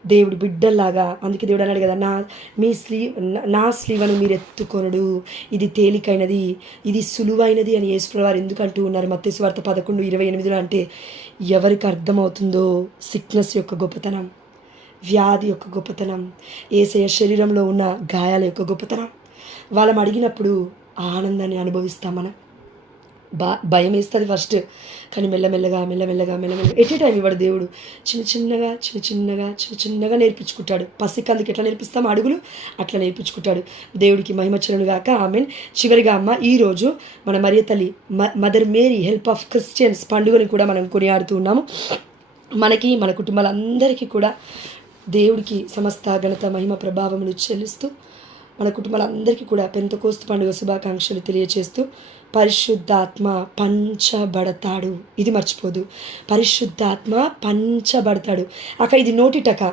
దేవుడు బిడ్డల్లాగా. అందుకే దేవుడు అన్నాడు కదా, నా స్లీవను మీరు ఎత్తుకొనుడు, ఇది తేలికైనది, ఇది సులువైనది అని యేసుప్రభువు వారు ఎందుకు అంటూ ఉన్నారు మత్తయి సువార్త 11:28. అంటే ఎవరికి అర్థమవుతుందో సిక్నెస్ యొక్క గొప్పతనం, వ్యాధి యొక్క గొప్పతనం, యేసయ్య శరీరంలో ఉన్న గాయాల యొక్క గొప్పతనం, వాళ్ళని అడిగినప్పుడు ఆనందాన్ని అనుభవిస్తాం మనం. భయం వేస్తుంది ఫస్ట్, కానీ మెల్లమెల్లగా ఎట్ టైం ఇవ్వడు దేవుడు. చిన్నగా నేర్పించుకుంటాడు. పసికందుకు ఎట్లా నేర్పిస్తాం అడుగులు, అట్లా నేర్పించుకుంటాడు. దేవుడికి మహిమచరణు గాక. ఆమెన్. చివరిగా అమ్మ, ఈరోజు మన మరియ తల్లి mother Mary help of Christians పండుగని కూడా మనం కొనియాడుతూ ఉన్నాము. మనకి మన కుటుంబాలందరికీ కూడా దేవుడికి సమస్త ఘనత మహిమ ప్రభావములు చెల్లిస్తూ, మన కుటుంబాలందరికీ కూడా పెంతెకోస్తు పండుగ శుభాకాంక్షలు తెలియచేస్తూ, పరిశుద్ధాత్మ పంచబడతాడు. ఇది మర్చిపోదు, పరిశుద్ధాత్మ పంచబడతాడు. ఇది నోటిటక.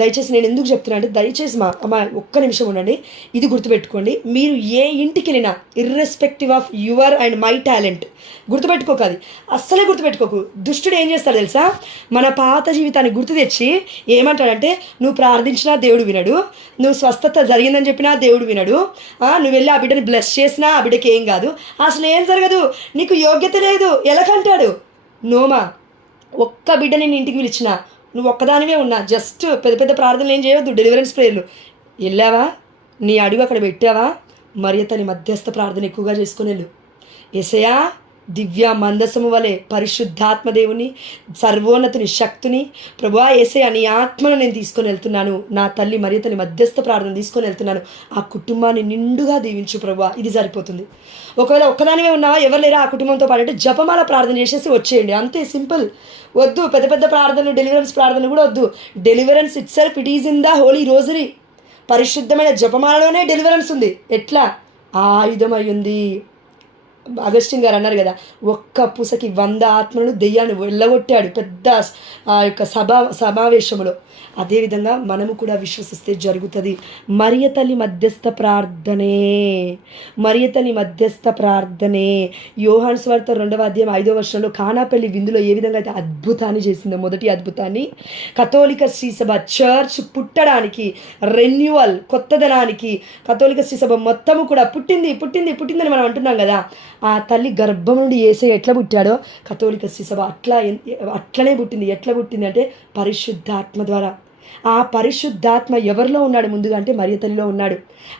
దయచేసి నేను ఎందుకు చెప్తున్నా అంటే, దయచేసి అమ్మా ఒక్క నిమిషం ఉండండి, ఇది గుర్తుపెట్టుకోండి. మీరు ఏ ఇంటికి వెళ్ళినా irrespective of your and my talent, గుర్తుపెట్టుకోకు, అది అస్సలే గుర్తుపెట్టుకోకు. దుష్టుడు ఏం చేస్తాడు తెలుసా, మన పాత జీవితాన్ని గుర్తు తెచ్చి ఏమంటాడంటే, నువ్వు ప్రార్థించినా దేవుడు వినడు, నువ్వు స్వస్థత జరిగిందని చెప్పినా దేవుడు వినడు, నువ్వు వెళ్ళి ఆ బిడ్డని బ్లెస్ చేసినా ఆ బిడ్డకి ఏం కాదు, అసలు ఏం జరగదు, నీకు యోగ్యత లేదు, ఎలాగంటాడు. నోమా, ఒక్క బిడ్డని నీ ఇంటికి పిలిచినా, నువ్వు ఒక్కదానివే ఉన్నా, జస్ట్ పెద్ద ప్రార్థనలు ఏం చేయవద్దు, డెలివరెన్స్ ప్రేయర్లు వెళ్ళావా, నీ అడుగు అక్కడ పెట్టావా, మరియ తల్లి మధ్యస్థ ప్రార్థన ఎక్కువగా చేసుకుని వెళ్ళు. యేసయ్యా దివ్య మందసము వలె పరిశుద్ధాత్మదేవుని, సర్వోన్నతుని శక్తిని, ప్రభువా యేసయ్యా నీ ఆత్మను నేను తీసుకొని వెళ్తున్నాను, నా తల్లి మరియ తల్లి మధ్యస్థ ప్రార్థన తీసుకొని వెళ్తున్నాను, ఆ కుటుంబాన్ని నిండుగా దీవించు ప్రభువా. ఇది సరిపోతుంది. ఒకవేళ ఒక్కదానివే ఉన్నావా, ఎవరు లేరా ఆ కుటుంబంతో పాటు అంటే జపమాల ప్రార్థన చేసేసి వచ్చేయండి, అంతే, సింపుల్. వద్దు పెద్ద ప్రార్థనలు, డెలివరెన్స్ ప్రార్థనలు కూడా వద్దు. Deliverance itself it is in the holy rosary. పరిశుద్ధమైన జపమాలలోనే డెలివరెన్స్ ఉంది. ఎట్లా? ఆయుధమై ఉంది. అగస్టిన్ గారు అన్నారు కదా, ఒక్క పూసకి 100 ఆత్మలను దెయ్యాన్ని వెళ్ళగొట్టాడు పెద్ద యొక్క సమావేశంలో. అదేవిధంగా మనము కూడా విశ్వసిస్తే జరుగుతుంది. మరియ తల్లి మధ్యస్థ ప్రార్థనే యోహాను సువార్త 2వ అధ్యాయం 5వ వచనంలో కానాపల్లి విందులో ఏ విధంగా అయితే అద్భుతాన్ని చేసిందో, మొదటి అద్భుతాన్ని కథోలిక శ్రీసభ చర్చ్ పుట్టడానికి, రెన్యువల్, కొత్తదనానికి కథోలిక శ్రీసభ మొత్తము కూడా పుట్టిందని మనం అంటున్నాం కదా. ఆ తల్లి గర్భం నుండి యేసయ్య ఎట్లా పుట్టాడో కథోలిక శ్రీసభ అట్లనే పుట్టింది. ఎట్లా పుట్టింది అంటే పరిశుద్ధాత్మ ద్వారా. ఆ పరిశుద్ధాత్మ ఎవరిలో ఉన్నాడు ముందుగా అంటే మరియ తల్లిలో ఉన్నాడు.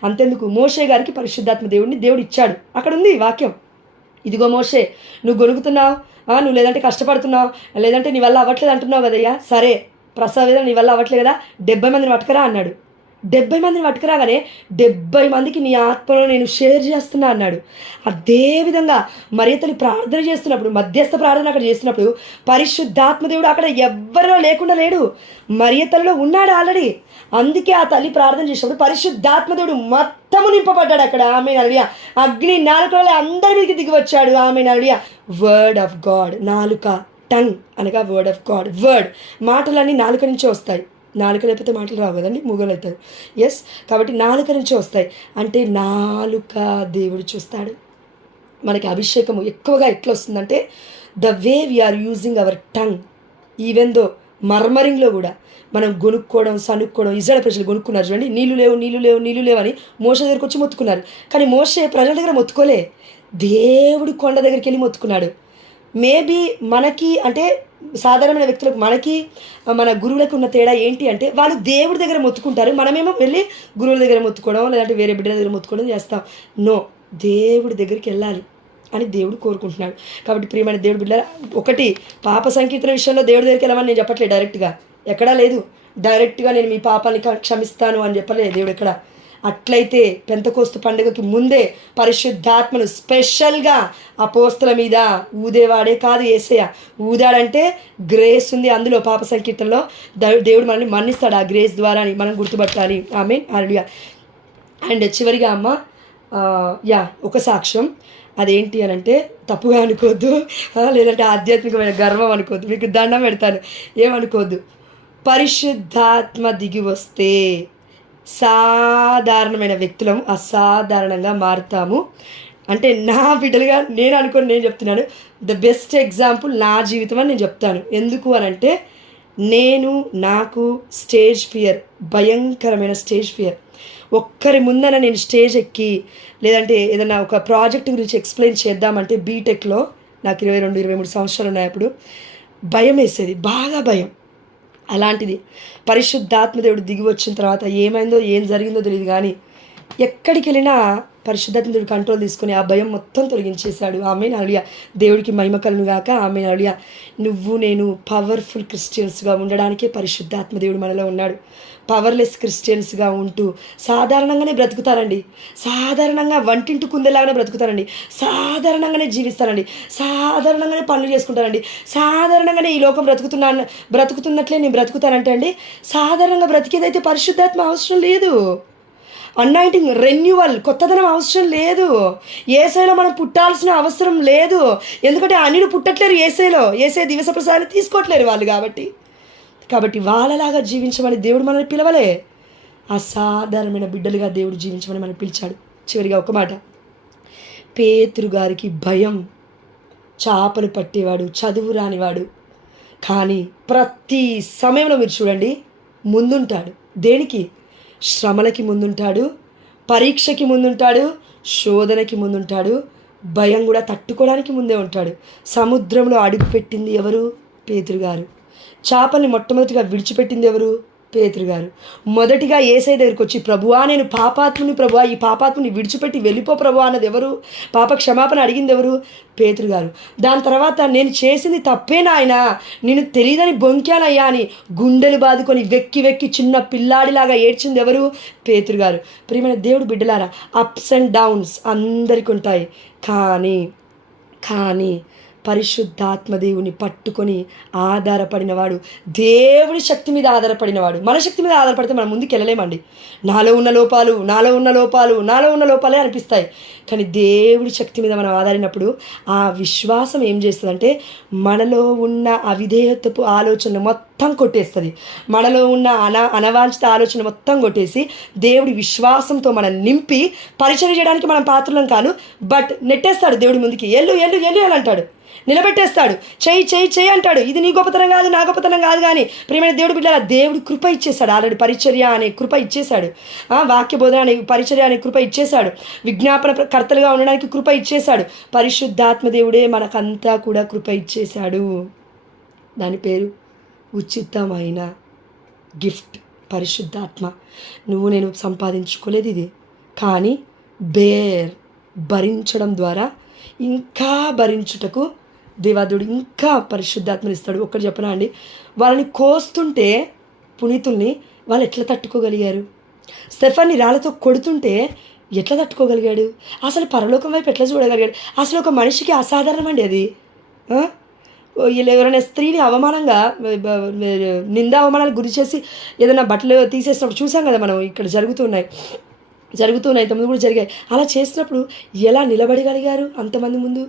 అంతెందుకు, మోషే గారికి పరిశుద్ధాత్మ దేవుడు ఇచ్చాడు. అక్కడ ఉంది వాక్యం, ఇదిగో మోషే నువ్వు గొనుగుతున్నావు, నువ్వు లేదంటే కష్టపడుతున్నావు, లేదంటే నీ వల్ల అవ్వట్లేదు అంటున్నావు కదయ్యా, సరే ప్రసవ వేదన నీ వల్ల అవ్వట్లేదు కదా, 70 మందిని పట్టుకురా అన్నాడు. 70 మందిని పట్టుకురాగానే 70 మందికి నీ ఆత్మలో నేను షేర్ చేస్తున్నా అన్నాడు. అదేవిధంగా మరియ తల్లి ప్రార్థన చేస్తున్నప్పుడు, మధ్యస్థ ప్రార్థన అక్కడ చేస్తున్నప్పుడు పరిశుద్ధాత్మదేవుడు అక్కడ ఎవ్వరిలో లేకుండా లేడు, మరియ తల్లిలో ఉన్నాడు ఆల్రెడీ. అందుకే ఆ తల్లి ప్రార్థన చేసినప్పుడు పరిశుద్ధాత్మదేవుడు మొత్తము నింపబడ్డాడు అక్కడ. ఆమేన్ హల్లెలూయా. అగ్ని నాలుకలో అందరి మీదకి దిగి వచ్చాడు. ఆమేన్ హల్లెలూయా. వర్డ్ ఆఫ్ గాడ్, నాలుక, టంగ్ అనగా వర్డ్ ఆఫ్ గాడ్. వర్డ్, మాటలన్నీ నాలుక నుంచే వస్తాయి. నాలుక లేకపోతే మాటలు రావు కదండి, మూగలు అవుతారు. ఎస్, కాబట్టి నాలుక నుంచి వస్తాయి. అంటే నాలుక దేవుడు చూస్తాడు. మనకి అభిషేకము ఎక్కువగా ఎట్లా వస్తుందంటే the way we are using our tongue. Even though మర్మరింగ్లో కూడా మనం గొనుక్కోవడం, సనుక్కోవడం. ఇజ్రాయేల్ ప్రజలు కొనుక్కున్నారు చూడండి, నీళ్ళు లేవు అని మోషే దగ్గరికి వచ్చి మొత్తుకున్నారు. కానీ మోషే ప్రజల దగ్గర మొత్తుకోలే, దేవుడి కొండ దగ్గరికి వెళ్ళి మొత్తుకున్నాడు. మేబీ మనకి అంటే సాధారణమైన వ్యక్తులకు మనకి మన గురువులకు ఉన్న తేడా ఏంటి అంటే, వాళ్ళు దేవుడి దగ్గర మొత్తుకుంటారు, మనమేమో వెళ్ళి గురువుల దగ్గర మొత్తుకోవడం, లేదంటే వేరే బిడ్డల దగ్గర మొత్తుకోవడం చేస్తాం. నో, దేవుడి దగ్గరికి వెళ్ళాలి అని దేవుడు కోరుకుంటున్నాడు. కాబట్టి ప్రియమైన దేవుడి బిడ్డ, ఒకటి పాప సంకీర్తన విషయంలో దేవుడి దగ్గరికి వెళ్ళమని నేను చెప్పట్లేదు డైరెక్ట్గా, ఎక్కడా లేదు. డైరెక్ట్గా నేను మీ పాపాన్ని క్షమిస్తాను అని చెప్పలేదు దేవుడు ఇక్కడ. అట్లయితే పెంతెకోస్తు పండుగకి ముందే పరిశుద్ధాత్మను స్పెషల్గా అపోస్తల మీద ఊదేవాడే కాదు యేసయ్య. ఊదాడంటే గ్రేస్ ఉంది అందులో, పాప సంకీర్తనలో దేవుడు మనల్ని మన్నిస్తాడు ఆ గ్రేస్ ద్వారా అని మనం గుర్తుపట్టాలి. ఆమేన్, హల్లెలూయా. అండ్ చివరిగా అమ్మ ఒక సాక్ష్యం, అదేంటి అని అంటే తప్పుగా అనుకోవద్దు, లేదంటే ఆధ్యాత్మికమైన గర్వం అనుకోవద్దు, మీకు దండం పెడతాను, ఏమనుకోవద్దు. పరిశుద్ధాత్మ దిగి వస్తే సాధారణమైన వ్యక్తులం అసాధారణంగా మారుతాము. అంటే నా బిడ్డలుగా నేను చెప్తున్నాను. ద బెస్ట్ ఎగ్జాంపుల్ నా జీవితం అని నేను చెప్తాను. ఎందుకు అని అంటే నాకు స్టేజ్ ఫియర్, భయంకరమైన స్టేజ్ ఫియర్. ఒక్కరి ముందన నేను స్టేజ్ ఎక్కి లేదంటే ఏదైనా ఒక ప్రాజెక్ట్ గురించి ఎక్స్ప్లెయిన్ చేద్దామంటే బీటెక్లో నాకు 22-23 సంవత్సరాలు ఉన్నాయి. అప్పుడు భయం వేసేది, బాగా భయం. అలాంటిది పరిశుద్ధాత్మదేవుడు దిగి వచ్చిన తర్వాత ఏమైందో ఏం జరిగిందో తెలియదు, కానీ ఎక్కడికి వెళ్ళినా పరిశుద్ధాత్మదేవుడు కంట్రోల్ తీసుకొని ఆ భయం మొత్తం తొలగించేశాడు. ఆమేన్, హల్లెలూయా. దేవుడికి మహిమ కలుగును గాక. ఆమేన్, హల్లెలూయా. నువ్వు నేను పవర్ఫుల్ క్రిస్టియన్స్గా ఉండడానికే పరిశుద్ధాత్మదేవుడు మనలో ఉన్నాడు. పవర్లెస్ క్రిస్టియన్స్గా ఉంటూ సాధారణంగానే బ్రతుకుతారండి, సాధారణంగా వంటింటి కుందేలాగానే బ్రతుకుతారండి, సాధారణంగానే జీవిస్తారండి, సాధారణంగానే పనులు చేసుకుంటారండి, సాధారణంగానే ఈ లోకం బ్రతుకుతున్నట్లే నేను బ్రతుకుతానంటే అండి, సాధారణంగా బ్రతికేదైతే పరిశుద్ధాత్మ అవసరం లేదు. అనాయింటింగ్, రెన్యువల్, కొత్తదనం అవసరం లేదు. యేసయ్యలో మనం పుట్టాల్సిన అవసరం లేదు. ఎందుకంటే అన్యులు పుట్టట్లేరు యేసయ్య దివస ప్రసాదాలు తీసుకోవట్లేరు వాళ్ళు. కాబట్టి వాళ్ళలాగా జీవించమని దేవుడు మనల్ని పిలవలే, అసాధారణమైన బిడ్డలుగా దేవుడు జీవించమని మనల్ని పిలిచాడు. చివరిగా ఒక మాట, పేతురు గారికి భయం, చేపలు పట్టేవాడు, చదువు రానివాడు, కానీ ప్రతి సమయంలో మీరు చూడండి ముందుంటాడు. దేనికి? శ్రమలకి ముందుంటాడు, పరీక్షకి ముందుంటాడు, శోధనకి ముందుంటాడు, భయం కూడా తట్టుకోవడానికి ముందే ఉంటాడు. సముద్రంలో అడుగుపెట్టింది ఎవరు? పేతురు గారు. చేపల్ని మొట్టమొదటిగా విడిచిపెట్టింది ఎవరు? పేతురు గారు. మొదటిగా యేసయ్య దగ్గరికి వచ్చి ప్రభువా నేను పాపాత్ముని, ప్రభువా ఈ పాపాత్ముని విడిచిపెట్టి వెళ్ళిపో ప్రభువా అన్నది ఎవరు? పాప క్షమాపణ అడిగింది ఎవరు? పేతురు గారు. దాని తర్వాత నేను చేసింది తప్పే నాయనా, నేను తెలియదని బొంకానయ్యా అని గుండెలు బాదుకొని వెక్కి చిన్న పిల్లాడిలాగా ఏడ్చింది ఎవరు? పేతురు గారు. ప్రియమైన దేవుడు బిడ్డలారా, అప్స్ అండ్ డౌన్స్ అందరికీ ఉంటాయి, కానీ పరిశుద్ధాత్మదేవుని పట్టుకొని ఆధారపడినవాడు, దేవుడి శక్తి మీద ఆధారపడినవాడు. మన శక్తి మీద ఆధారపడితే మనం ముందుకు వెళ్ళలేమండి. నాలో ఉన్న లోపాలే అనిపిస్తాయి. కానీ దేవుడి శక్తి మీద మనం ఆధారినప్పుడు ఆ విశ్వాసం ఏం చేస్తుందంటే మనలో ఉన్న అవిధేయతపు ఆలోచనలు మొత్తం కొట్టేస్తుంది. మనలో ఉన్న అనవాంఛిత ఆలోచన మొత్తం కొట్టేసి దేవుడి విశ్వాసంతో మనం నింపి పరిచయం చేయడానికి మనం పాత్రలం కాను, బట్ నెట్టేస్తాడు దేవుడి ముందుకి. ఎల్లు అని అంటాడు, నిలబెట్టేస్తాడు. చెయ్యి అంటాడు. ఇది నీ గొప్పతనం కాదు, నా గొప్పతనం కాదు. కానీ ప్రియమైన దేవుడు బిడ్డలారా, దేవుడు కృప ఇచ్చేశాడు. ఆల్రెడీ పరిచర్య అనే కృప ఇచ్చేశాడు, వాక్య బోధన అనే పరిచర్య అనే కృప ఇచ్చేశాడు, విజ్ఞాపన కర్తలుగా ఉండడానికి కృప ఇచ్చేశాడు. పరిశుద్ధాత్మ దేవుడే మనకంతా కూడా కృప ఇచ్చేశాడు. దాని పేరు ఉచితమైన గిఫ్ట్, పరిశుద్ధాత్మ. నువ్వు నేను సంపాదించుకోలేదు ఇది, కానీ భరించడం ద్వారా ఇంకా భరించుటకు దేవాదేవుడు ఇంకా పరిశుద్ధాత్మని ఇస్తాడు. ఒక్కటి చెప్పనా అండి, వాళ్ళని కోస్తుంటే పునీతుల్ని వాళ్ళు ఎట్లా తట్టుకోగలిగారు? స్టెఫన్ని రాళ్ళతో కొడుతుంటే ఎట్లా తట్టుకోగలిగాడు? అసలు పరలోకం వైపు ఎట్లా చూడగలిగాడు? అసలు ఒక మనిషికి అసాధారణం అండి అది. వీళ్ళు ఎవరైనా స్త్రీని అవమానంగా అవమానాలకు గురి చేసి ఏదైనా బట్టలు తీసేసినప్పుడు చూసాం కదా మనం, ఇక్కడ జరుగుతున్నాయి, ఇంతకుముందు కూడా జరిగాయి. అలా చేసినప్పుడు ఎలా నిలబడగలిగారు అంతమంది ముందు,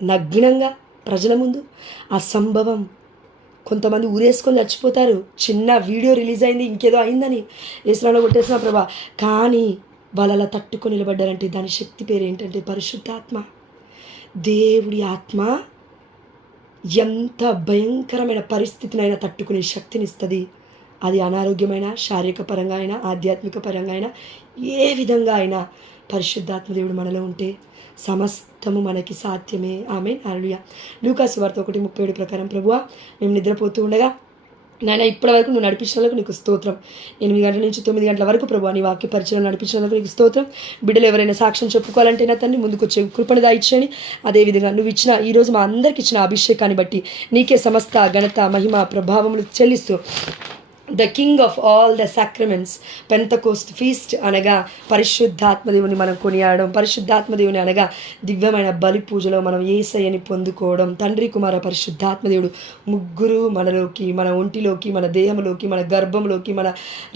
నగ్నంగా ప్రజల ముందు? అసంభవం. కొంతమంది ఊరేసుకొని చచ్చిపోతారు. చిన్న వీడియో రిలీజ్ అయింది, ఇంకేదో అయిందని ఏసులో కొట్టేసిన ప్రభా, కానీ వాళ్ళు అలా తట్టుకొని నిలబడ్డారంటే దాని శక్తి పేరు ఏంటంటే పరిశుద్ధాత్మ. దేవుడి ఆత్మ ఎంత భయంకరమైన పరిస్థితినైనా తట్టుకునే శక్తినిస్తుంది. అది అనారోగ్యమైన, శారీరక పరంగా అయినా, ఆధ్యాత్మిక పరంగా అయినా, ఏ విధంగా అయినా పరిశుద్ధాత్మ దేవుడు మనలో ఉంటే సమస్తము మనకి సాధ్యమే. ఆమేన్, హల్లెలూయా. లూకా సువార్త 1:37 ప్రకారం, ప్రభువా మేము నిద్రపోతూ ఉండగా నాయన ఇప్పటి వరకు నువ్వు నడిపించినందుకు నీకు స్తోత్రం. 8 గంటల నుంచి 9 గంటల వరకు ప్రభువా నీ వాక్య పరిచయం నడిపించినందుకు నీకు స్తోత్రం. బిడ్డలు ఎవరైనా సాక్ష్యం చెప్పుకోవాలంటే నా తండ్రి ముందుకు వచ్చే కృపను దాయిచ్చని, అదేవిధంగా నువ్వు ఇచ్చిన ఈరోజు మా అందరికి ఇచ్చిన అభిషేకాన్ని బట్టి నీకే సమస్త ఘనత, మహిమ, ప్రభావములు చెల్లిస్తూ the king of all the sacraments. Pentecost feast అనగా పరిశుద్ధాత్మదేవుని మనం కొనియాడడం, పరిశుద్ధాత్మదేవుని అనగా దివ్యమైన బలి పూజలో మనం యేసయ్యని పొందుకోవడం. తండ్రి కుమార పరిశుద్ధాత్మదేవుడు ముగ్గురు మనలోకి, మన ఒంటిలోకి, మన దేహంలోకి, మన గర్భంలోకి, మన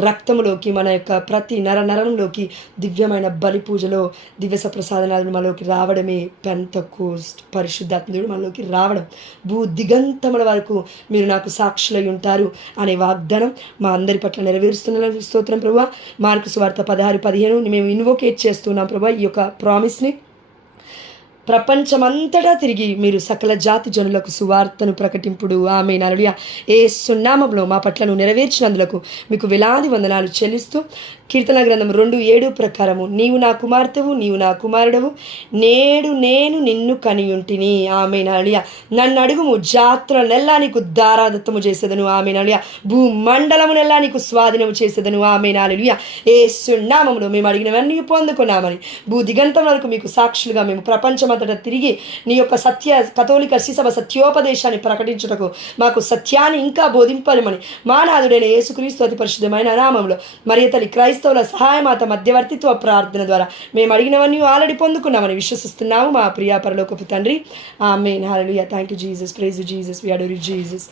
రక్తంలోకి, మన యొక్క ప్రతి నరంలోకి దివ్యమైన బలి పూజలో దివ్య సప్రసాదనాలు మనలోకి రావడమే పెంతకోస్ట్. పరిశుద్ధాత్మదేవుడు మనలోకి రావడం. దిగంతముల వరకు మీరు నాకు సాక్షులై ఉంటారు అనే వాగ్దానం మా అందరి పట్ల నెరవేరుస్తున్న స్తోత్రం ప్రభువా. మార్కు సువార్త 16:15 మేము ఇన్వోకేట్ చేస్తున్నాం ప్రభువా ఈ యొక్క ప్రామిస్ని. ప్రపంచమంతటా తిరిగి మీరు సకల జాతి జనులకు సువార్తను ప్రకటింపుడు. ఆమేన్. హల్లెలూయా. యేసు నామములో మా పట్లను నెరవేర్చినందులకు మీకు వేలాది వందనాలు చెల్లిస్తూ కీర్తన గ్రంథం 2:7 ప్రకారము నీవు నా కుమార్తెవు, నీవు నా కుమారుడవు, నేడు నేను నిన్ను కనియుంటిని. ఆమేన్. హల్లెలూయా. నన్ను అడుగుము, జాతులనెల్లా నీకు దారాదత్తము చేసేదను. ఆమేన్. హల్లెలూయా. భూమండలమునెల్లా నీకు స్వాధీనము చేసేదను. ఆమేన్. హల్లెలూయా. యేసు నామములో మేము అడిగినవన్నీ పొందుకున్నామని దిగంతం వరకు మీకు సాక్షులుగా మేము ప్రపంచమంతటా తిరిగి నీ యొక్క కథోలిక శ్రీసభ సత్యోపదేశాన్ని ప్రకటించుటకు మాకు సత్యాన్ని ఇంకా బోధింపమని మా నాథుడైన యేసుక్రీస్తు అతి పరిశుద్ధమైన నామములో మరియ తల్లి క్రైస్తవుల సహాయమాత మధ్యవర్తిత్వ ప్రార్థన ద్వారా మేము అడిగినవన్నీ ఆల్రెడీ పొందుకున్నామని విశ్వసిస్తున్నాము మా ప్రియ పరలోకపు తండ్రి. ఆమేన్. హల్లెలూయా. Thank you Jesus. Praise you Jesus. We adore you Jesus.